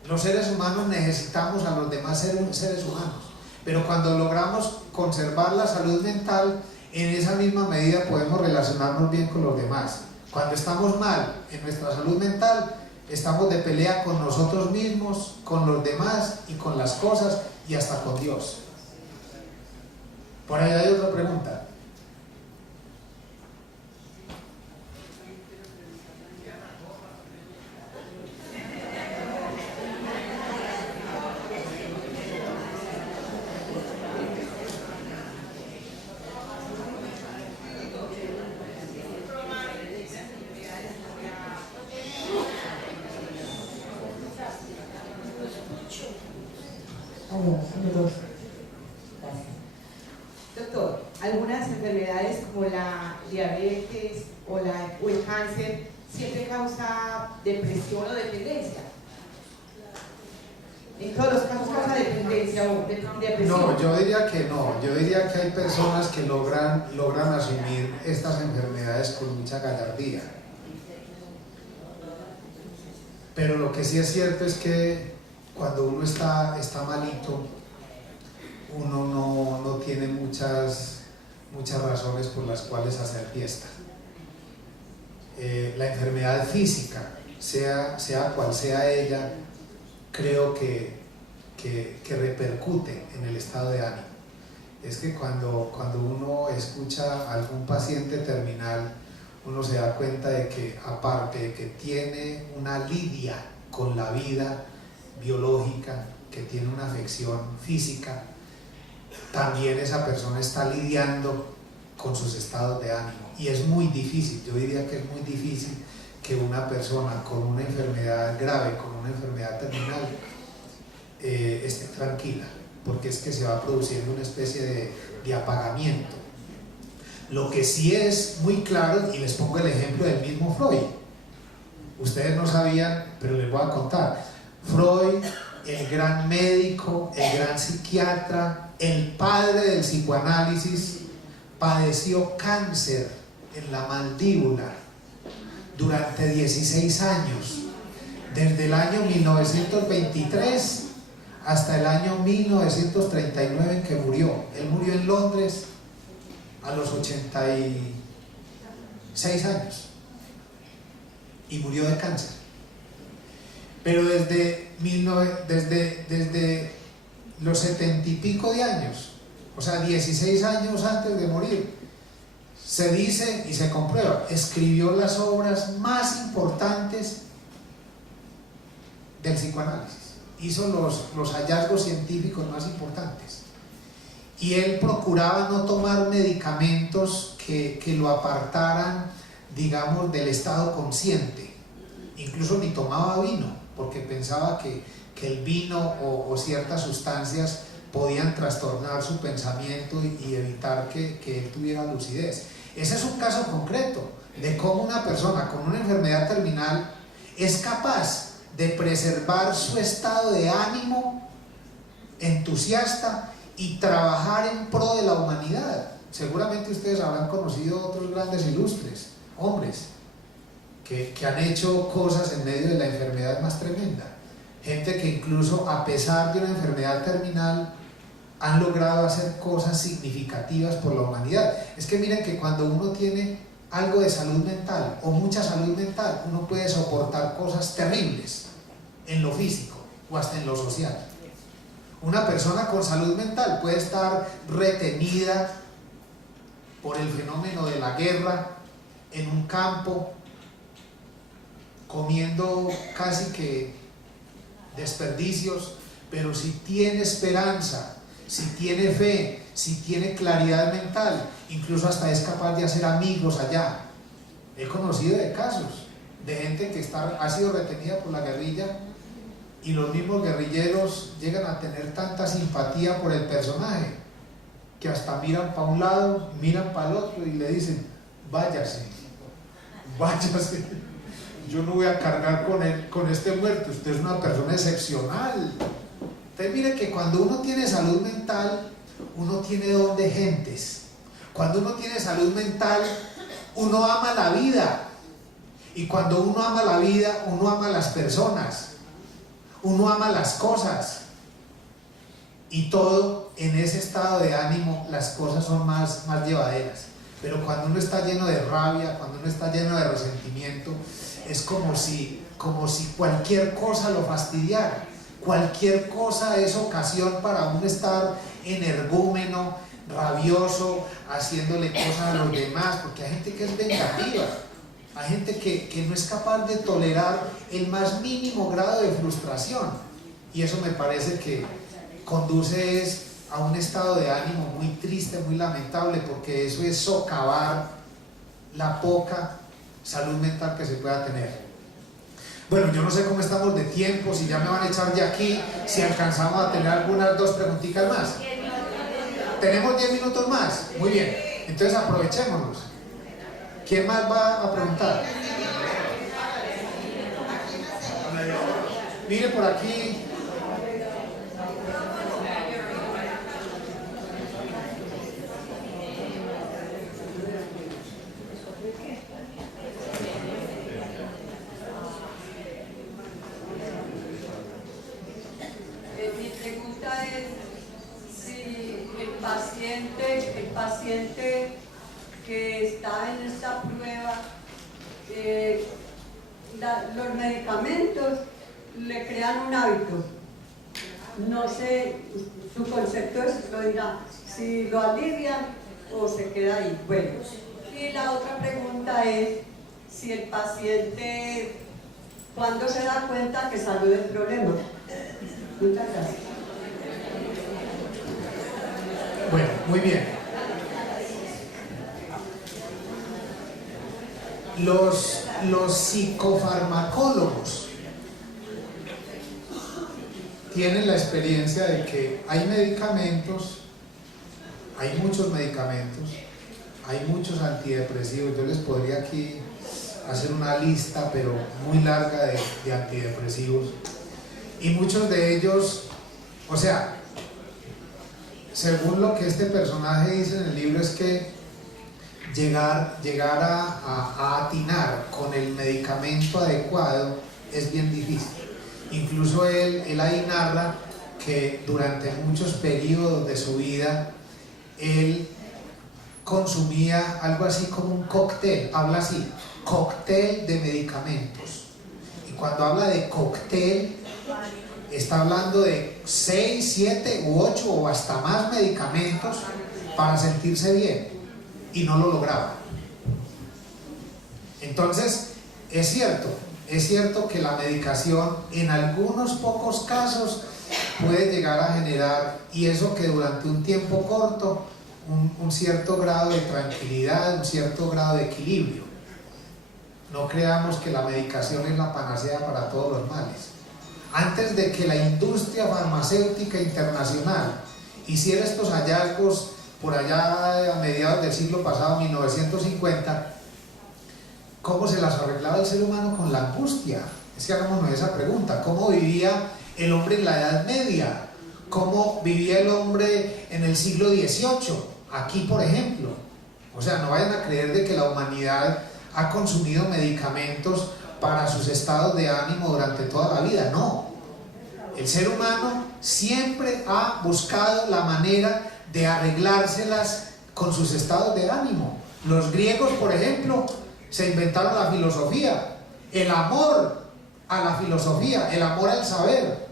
Los seres humanos necesitamos a los demás seres humanos, pero cuando logramos conservar la salud mental, en esa misma medida podemos relacionarnos bien con los demás. Cuando estamos mal en nuestra salud mental, estamos de pelea con nosotros mismos, con los demás y con las cosas y hasta con Dios. Por ahí hay otra pregunta. Doctor, algunas enfermedades como la diabetes o el cáncer siempre causa depresión o dependencia. En todos los casos causa dependencia o depresión. No, yo diría que no. Yo diría que hay personas que logran asumir estas enfermedades con mucha gallardía. Pero lo que sí es cierto es que cuando uno está malito, uno no tiene muchas razones por las cuales hacer fiesta. La enfermedad física, sea cual sea ella, creo que repercute en el estado de ánimo. Es que cuando uno escucha a algún paciente terminal, uno se da cuenta de que, aparte de que tiene una lidia con la vida biológica, que tiene una afección física, también esa persona está lidiando con sus estados de ánimo, y es muy difícil, yo diría que es muy difícil que una persona con una enfermedad grave, con una enfermedad terminal, esté tranquila, porque es que se va produciendo una especie de apagamiento. Lo que sí es muy claro, y les pongo el ejemplo del mismo Freud, ustedes no sabían, pero les voy a contar. Freud, el gran médico, el gran psiquiatra, el padre del psicoanálisis, padeció cáncer en la mandíbula durante 16 años, desde el año 1923 hasta el año 1939 en que murió. Él murió en Londres a los 86 años y murió de cáncer. Pero desde los 70 y pico de años, o sea, 16 años antes de morir, se dice y se comprueba, escribió las obras más importantes del psicoanálisis, hizo los hallazgos científicos más importantes, y él procuraba no tomar medicamentos que lo apartaran, digamos, del estado consciente. Incluso ni tomaba vino, porque pensaba que el vino o ciertas sustancias podían trastornar su pensamiento y evitar que él tuviera lucidez. Ese es un caso concreto de cómo una persona con una enfermedad terminal es capaz de preservar su estado de ánimo entusiasta y trabajar en pro de la humanidad. Seguramente ustedes habrán conocido otros grandes ilustres, hombres, que han hecho cosas en medio de la enfermedad más tremenda. Gente que incluso a pesar de una enfermedad terminal han logrado hacer cosas significativas por la humanidad. Es que miren que cuando uno tiene algo de salud mental o mucha salud mental, uno puede soportar cosas terribles en lo físico o hasta en lo social. Una persona con salud mental puede estar retenida por el fenómeno de la guerra en un campo, comiendo casi que desperdicios, pero si tiene esperanza, si tiene fe, si tiene claridad mental, incluso hasta es capaz de hacer amigos allá. He conocido de casos de gente que ha sido retenida por la guerrilla y los mismos guerrilleros llegan a tener tanta simpatía por el personaje que hasta miran para un lado, miran para el otro y le dicen: váyase, váyase, yo no voy a cargar con este muerto, usted es una persona excepcional. Entonces mire que cuando uno tiene salud mental, uno tiene don de gentes. Cuando uno tiene salud mental, uno ama la vida. Y cuando uno ama la vida, uno ama las personas, uno ama las cosas. Y todo en ese estado de ánimo, las cosas son más llevaderas. Pero cuando uno está lleno de rabia, cuando uno está lleno de resentimiento, es como si cualquier cosa lo fastidiara. Cualquier cosa es ocasión para uno estar energúmeno, rabioso, haciéndole cosas a los demás, porque hay gente que es vengativa, hay gente que no es capaz de tolerar el más mínimo grado de frustración, y eso me parece que conduce a un estado de ánimo muy triste, muy lamentable, porque eso es socavar la poca salud mental que se pueda tener. Bueno, yo no sé cómo estamos de tiempo, si ya me van a echar de aquí, si alcanzamos a tener algunas 2 preguntitas más. ¿Tenemos 10 minutos más? Muy bien, entonces aprovechémonos. ¿Quién más va a preguntar? Mire por aquí. El paciente que está en esta prueba, los medicamentos le crean un hábito. No sé, su concepto lo dirá, si lo alivian o se queda ahí. Bueno, y la otra pregunta es si el paciente, ¿cuándo se da cuenta que salió del problema? Muchas gracias. Bueno, muy bien. Los psicofarmacólogos tienen la experiencia de que hay medicamentos, hay muchos medicamentos, hay muchos antidepresivos. Yo les podría aquí hacer una lista, pero muy larga de antidepresivos. Y muchos de ellos, o sea, según lo que este personaje dice en el libro, es que llegar a atinar con el medicamento adecuado es bien difícil. Incluso él ahí narra que durante muchos periodos de su vida él consumía algo así como un cóctel, habla así, cóctel de medicamentos. Y cuando habla de cóctel, está hablando de 6, 7 u 8 o hasta más medicamentos para sentirse bien, y no lo lograba. Entonces, es cierto que la medicación en algunos pocos casos puede llegar a generar, y eso que durante un tiempo corto, un cierto grado de tranquilidad, un cierto grado de equilibrio. No creamos que la medicación es la panacea para todos los males. Antes de que la industria farmacéutica internacional hiciera estos hallazgos por allá a mediados del siglo pasado, 1950, ¿cómo se las arreglaba el ser humano con la angustia? Es que hagámonos esa pregunta. ¿Cómo vivía el hombre en la Edad Media? cómo vivía el hombre en el siglo XVIII, aquí por ejemplo. O sea, no vayan a creer de que la humanidad ha consumido medicamentos para sus estados de ánimo durante toda la vida, no. El ser humano siempre ha buscado la manera de arreglárselas con sus estados de ánimo. Los griegos, por ejemplo, se inventaron la filosofía, el amor a la filosofía, el amor al saber.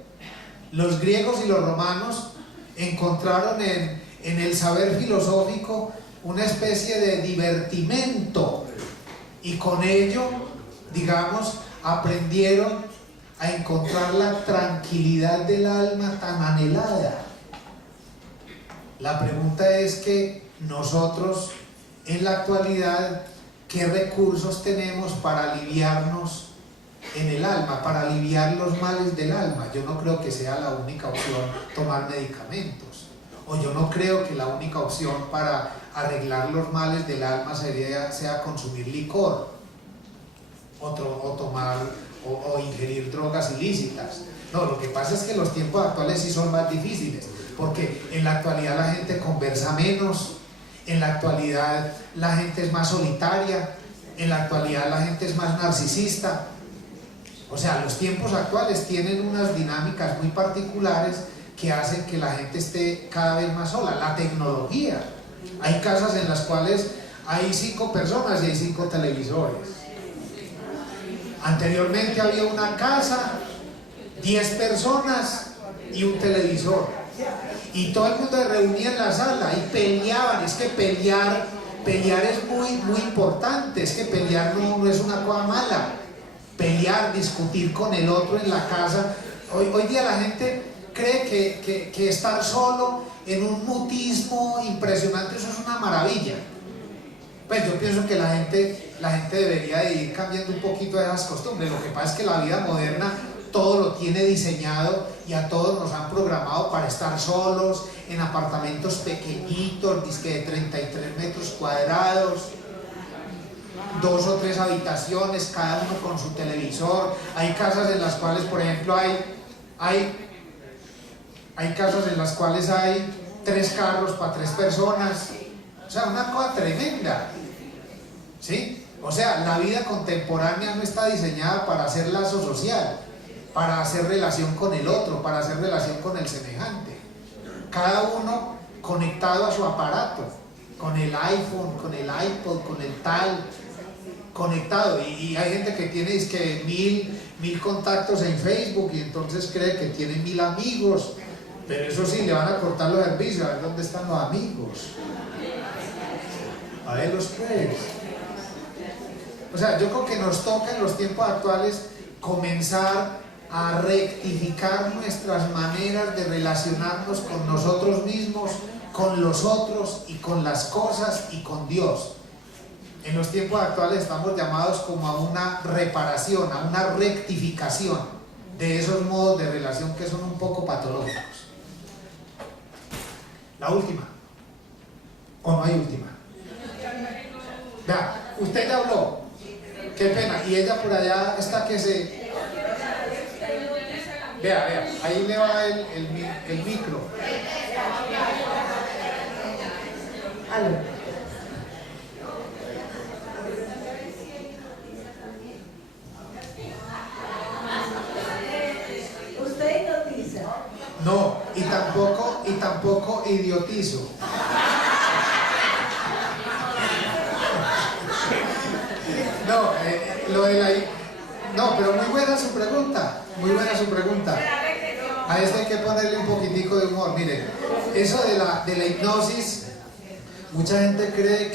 Los griegos y los romanos encontraron en el saber filosófico una especie de divertimento, y con ello, digamos, aprendieron a encontrar la tranquilidad del alma tan anhelada. La pregunta es que nosotros, en la actualidad, ¿qué recursos tenemos para aliviarnos en el alma, para aliviar los males del alma? Yo no creo que sea la única opción tomar medicamentos, o yo no creo que la única opción para arreglar los males del alma sea consumir licor o tomar o ingerir drogas ilícitas. No, lo que pasa es que los tiempos actuales sí son más difíciles, porque en la actualidad la gente conversa menos, en la actualidad la gente es más solitaria, en la actualidad la gente es más narcisista. O sea, los tiempos actuales tienen unas dinámicas muy particulares que hacen que la gente esté cada vez más sola. La tecnología, hay casas en las cuales hay 5 personas y hay 5 televisores. Anteriormente había una casa, 10 personas y un televisor, y todo el mundo se reunía en la sala y peleaban. Es que pelear es muy importante, es que pelear no es una cosa mala. Pelear, discutir con el otro en la casa. Hoy día la gente cree que estar solo en un mutismo impresionante, eso es una maravilla. Pues yo pienso que la gente debería de ir cambiando un poquito de esas costumbres. Lo que pasa es que la vida moderna todo lo tiene diseñado y a todos nos han programado para estar solos, en apartamentos pequeñitos, dizque de 33 metros cuadrados, 2 o 3 habitaciones, cada uno con su televisor. Hay casas en las cuales, por ejemplo, hay casas en las cuales hay 3 carros para 3 personas. O sea, una cosa tremenda, ¿sí? O sea, la vida contemporánea no está diseñada para hacer lazo social, para hacer relación con el otro, para hacer relación con el semejante. Cada uno conectado a su aparato, con el iPhone, con el iPod, con el tal, conectado. Y hay gente que tiene 1000 contactos en Facebook y entonces cree que tiene 1000 amigos, pero eso sí, le van a cortar los servicios. A ver dónde están los amigos, a ver los pues. O sea, yo creo que nos toca en los tiempos actuales comenzar a rectificar nuestras maneras de relacionarnos con nosotros mismos, con los otros y con las cosas y con Dios. En los tiempos actuales estamos llamados como a una reparación, a una rectificación de esos modos de relación que son un poco patológicos. La última. ¿O no hay última? Vea, usted ya habló. Qué pena. Y ella por allá está que se... Vea, ahí le va el micro. Aló. ¿Usted idiotiza? No, y tampoco idiotizo. No, pero muy buena su pregunta, muy buena su pregunta. A esto hay que ponerle un poquitico de humor. Miren, eso de la hipnosis, mucha gente cree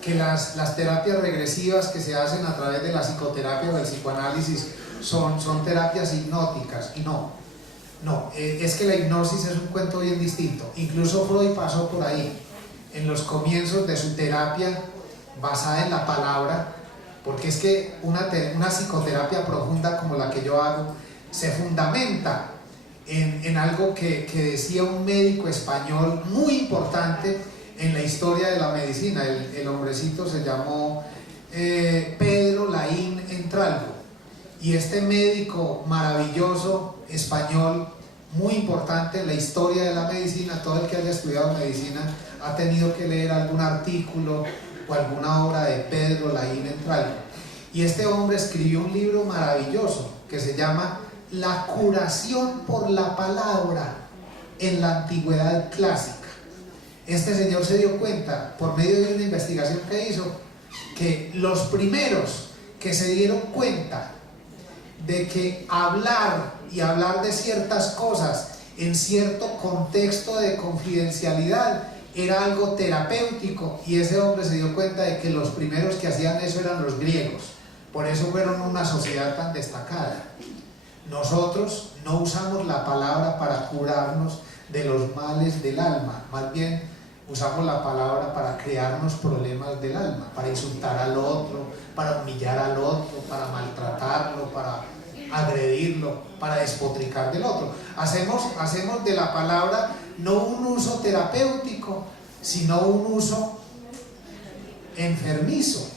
que las terapias regresivas que se hacen a través de la psicoterapia o del psicoanálisis son terapias hipnóticas, y no, es que la hipnosis es un cuento bien distinto. Incluso Freud pasó por ahí, en los comienzos de su terapia basada en la palabra, porque es que una psicoterapia profunda como la que yo hago se fundamenta en algo que decía un médico español muy importante en la historia de la medicina. El hombrecito se llamó Pedro Laín Entralgo, y este médico maravilloso español muy importante en la historia de la medicina. Todo el que haya estudiado medicina ha tenido que leer algún artículo o alguna obra de Pedro Laín Entralgo. Y este hombre escribió un libro maravilloso que se llama La curación por la palabra en la antigüedad clásica. Este señor se dio cuenta, por medio de una investigación que hizo, que los primeros que se dieron cuenta de que hablar y hablar de ciertas cosas en cierto contexto de confidencialidad era algo terapéutico, y ese hombre se dio cuenta de que los primeros que hacían eso eran los griegos. Por eso fueron una sociedad tan destacada. Nosotros no usamos la palabra para curarnos de los males del alma, más bien usamos la palabra para crearnos problemas del alma, para insultar al otro, para humillar al otro, para maltratarlo, para agredirlo, para despotricar del otro. Hacemos de la palabra no un uso terapéutico, sino un uso enfermizo.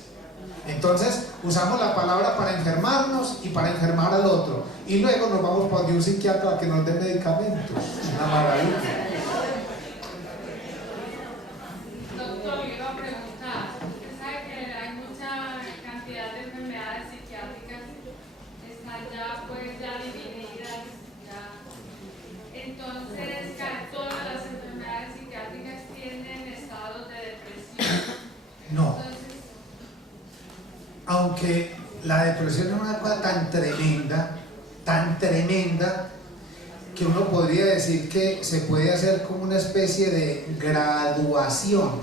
Entonces usamos la palabra para enfermarnos y para enfermar al otro, y luego nos vamos para un psiquiatra a que nos dé medicamentos. Es una maravilla. Doctor, le iba a preguntar, usted sabe que hay mucha cantidad de enfermedades psiquiátricas, están ya pues ya divididas, ya. Entonces todas las enfermedades psiquiátricas tienen estados de depresión. No. Entonces, aunque la depresión es una cosa tan tremenda, que uno podría decir que se puede hacer como una especie de graduación,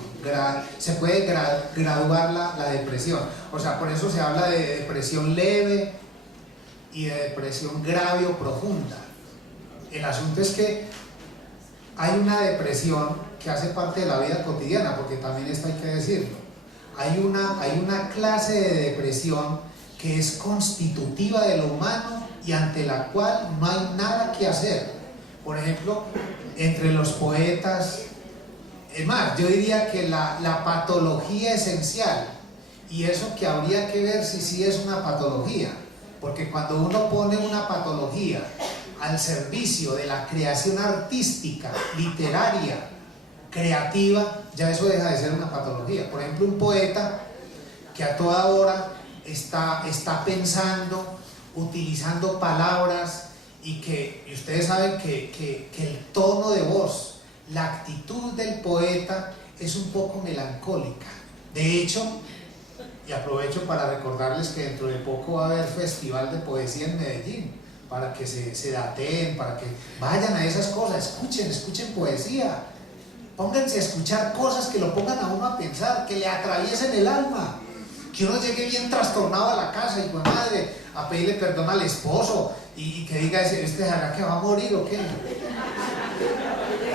se puede graduar la depresión. O sea, por eso se habla de depresión leve y de depresión grave o profunda. El asunto es que hay una depresión que hace parte de la vida cotidiana, porque también esto hay que decirlo. Hay una clase de depresión que es constitutiva de lo humano y ante la cual no hay nada que hacer. Por ejemplo, entre los poetas, es más, yo diría que la patología esencial, y eso que habría que ver si sí es una patología, porque cuando uno pone una patología al servicio de la creación artística, literaria, creativa, ya eso deja de ser una patología. Por ejemplo, un poeta que a toda hora está pensando, utilizando palabras, y ustedes saben que el tono de voz, la actitud del poeta es un poco melancólica. De hecho, y aprovecho para recordarles que dentro de poco va a haber festival de poesía en Medellín, para que se dateen, para que vayan a esas cosas, escuchen poesía, pónganse a escuchar cosas que lo pongan a uno a pensar, que le atraviesen el alma, que uno llegue bien trastornado a la casa y con madre a pedirle perdón al esposo y que diga, ¿este será que va a morir o qué?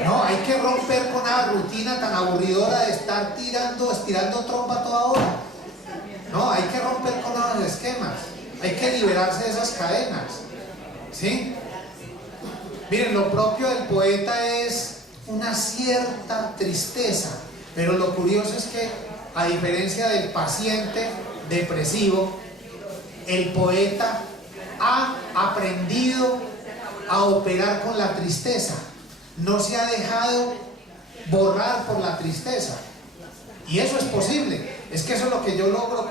No, hay que romper con una rutina tan aburridora de estar estirando trompa toda hora. No, hay que romper con los esquemas, hay que liberarse de esas cadenas, ¿sí? Miren, lo propio del poeta es una cierta tristeza, pero lo curioso es que, a diferencia del paciente depresivo, el poeta ha aprendido a operar con la tristeza, no se ha dejado borrar por la tristeza, y eso es posible. Es que eso es lo que yo logro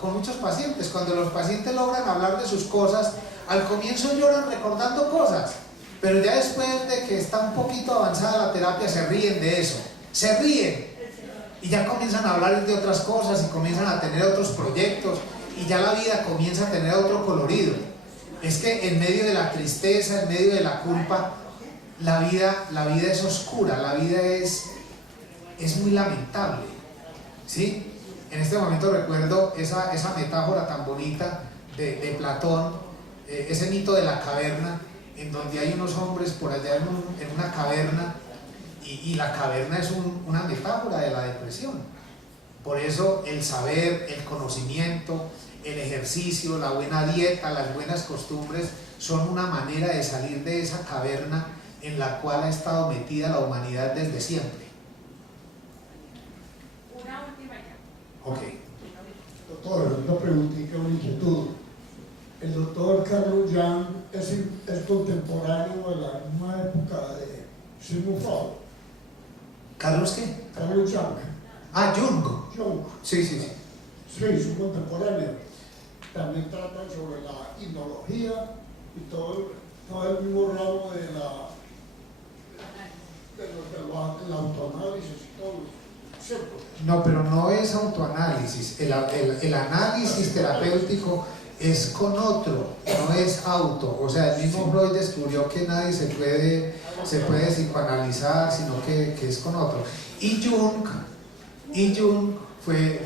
con muchos pacientes. Cuando los pacientes logran hablar de sus cosas, al comienzo lloran recordando cosas, pero ya después de que está un poquito avanzada la terapia se ríen de eso, se ríen y ya comienzan a hablar de otras cosas y comienzan a tener otros proyectos y ya la vida comienza a tener otro colorido. Es que en medio de la tristeza, en medio de la culpa, la vida es oscura, la vida es muy lamentable, ¿sí? En este momento recuerdo esa metáfora tan bonita de Platón, ese mito de la caverna, en donde hay unos hombres por allá en una caverna, y la caverna es una metáfora de la depresión. Por eso el saber, el conocimiento, el ejercicio, la buena dieta, las buenas costumbres son una manera de salir de esa caverna en la cual ha estado metida la humanidad desde siempre. una última ya. Ok. Doctor, una preguntita, una inquietud. El doctor Carlos Jung es contemporáneo de la misma Sigmund Freud. ¿Carlos qué? Carl Jung. Ah, Jung. Jung. Sí, sí, sí. Sí, su contemporáneo. También tratan sobre la hipnología y todo el mismo ramo de la autoanálisis y todo, ¿cierto? No, pero no es autoanálisis. El análisis terapéutico es con otro, no es auto. O sea, el mismo Freud descubrió que nadie se puede psicoanalizar, sino que es con otro. Y Jung fue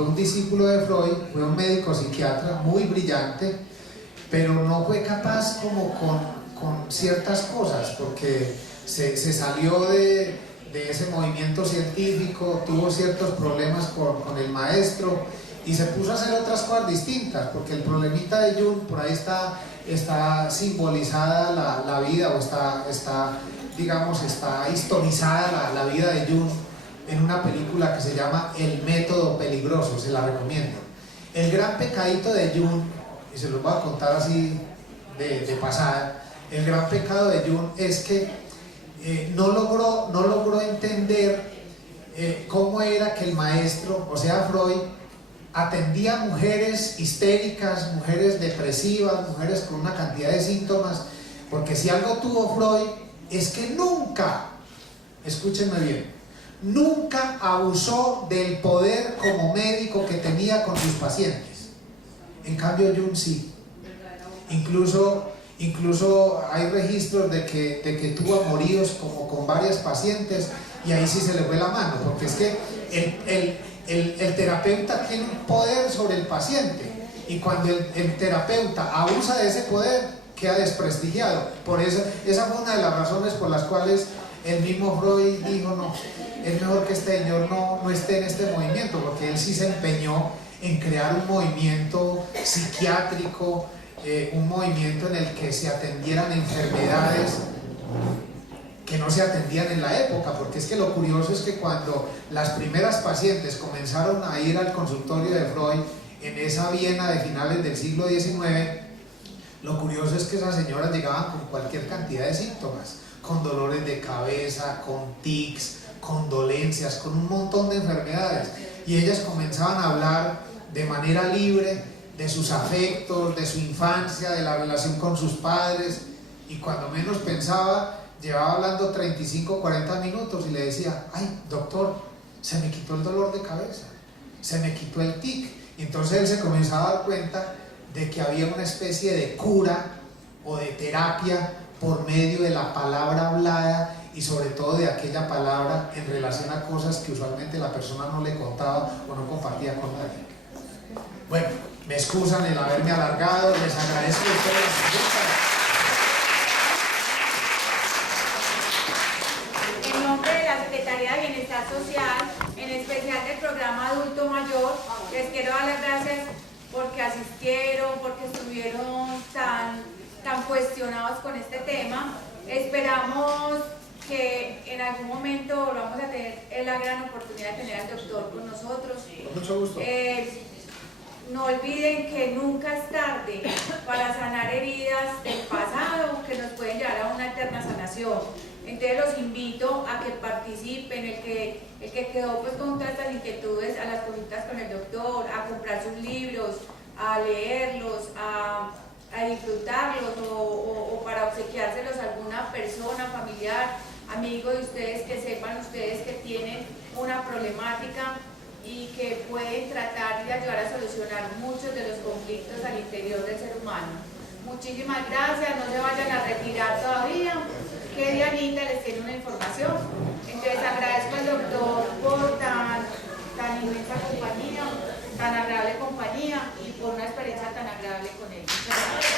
un discípulo de Freud, fue un médico psiquiatra muy brillante, pero no fue capaz como con ciertas cosas, porque se salió de ese movimiento científico, tuvo ciertos problemas con el maestro y se puso a hacer otras cosas distintas, porque el problemita de Jung, por ahí está simbolizada la vida, o está historizada la vida de Jung en una película que se llama El método peligroso, se la recomiendo. El gran pecadito de Jung, y se los voy a contar así de pasada, el gran pecado de Jung es que no logró entender cómo era que el maestro, o sea Freud, atendía a mujeres histéricas, mujeres depresivas, mujeres con una cantidad de síntomas, porque si algo tuvo Freud es que nunca, escúchenme bien, nunca abusó del poder como médico que tenía con sus pacientes. En cambio Jung sí. Incluso hay registros de que tuvo amoríos como con varias pacientes, y ahí sí se le fue la mano, porque es que el terapeuta tiene un poder sobre el paciente, y cuando el terapeuta abusa de ese poder, queda desprestigiado. Por eso, esa fue una de las razones por las cuales el mismo Freud dijo: no, es mejor que este señor no esté en este movimiento, porque él sí se empeñó en crear un movimiento psiquiátrico, un movimiento en el que se atendieran enfermedades que no se atendían en la época, porque es que lo curioso es que cuando las primeras pacientes comenzaron a ir al consultorio de Freud en esa Viena de finales del siglo XIX, lo curioso es que esas señoras llegaban con cualquier cantidad de síntomas, con dolores de cabeza, con tics, con dolencias, con un montón de enfermedades, y ellas comenzaban a hablar de manera libre de sus afectos, de su infancia, de la relación con sus padres, y cuando menos pensaba, llevaba hablando 35 o 40 minutos y le decía: ay, doctor, se me quitó el dolor de cabeza, se me quitó el tic. Y entonces él se comenzaba a dar cuenta de que había una especie de cura o de terapia por medio de la palabra hablada, y sobre todo de aquella palabra en relación a cosas que usualmente la persona no le contaba o no compartía con nadie. Bueno, me excusan el haberme alargado, les agradezco a ustedes la pregunta. En nombre de la Secretaría de Bienestar Social, en especial del programa Adulto Mayor, les quiero dar las gracias porque asistieron, porque estuvieron tan cuestionados con este tema. Esperamos que en algún momento vamos a tener la gran oportunidad de tener al doctor con nosotros. Con mucho gusto. No olviden que nunca es tarde para sanar heridas del pasado que nos pueden llevar a una eterna sanación. Entonces los invito a que participen, el que quedó pues con todas estas inquietudes, a las consultas con el doctor, a comprar sus libros, a leerlos, a disfrutarlos, o para obsequiárselos a alguna persona, familiar, amigo de ustedes, que sepan ustedes que tienen una problemática y que pueden tratar de ayudar a solucionar muchos de los conflictos al interior del ser humano. Muchísimas gracias, no se vayan a retirar todavía, que Dianita les tiene una información. Entonces agradezco al doctor por tan inmensa compañía, tan agradable compañía, y por una experiencia tan agradable con él. Muchas gracias.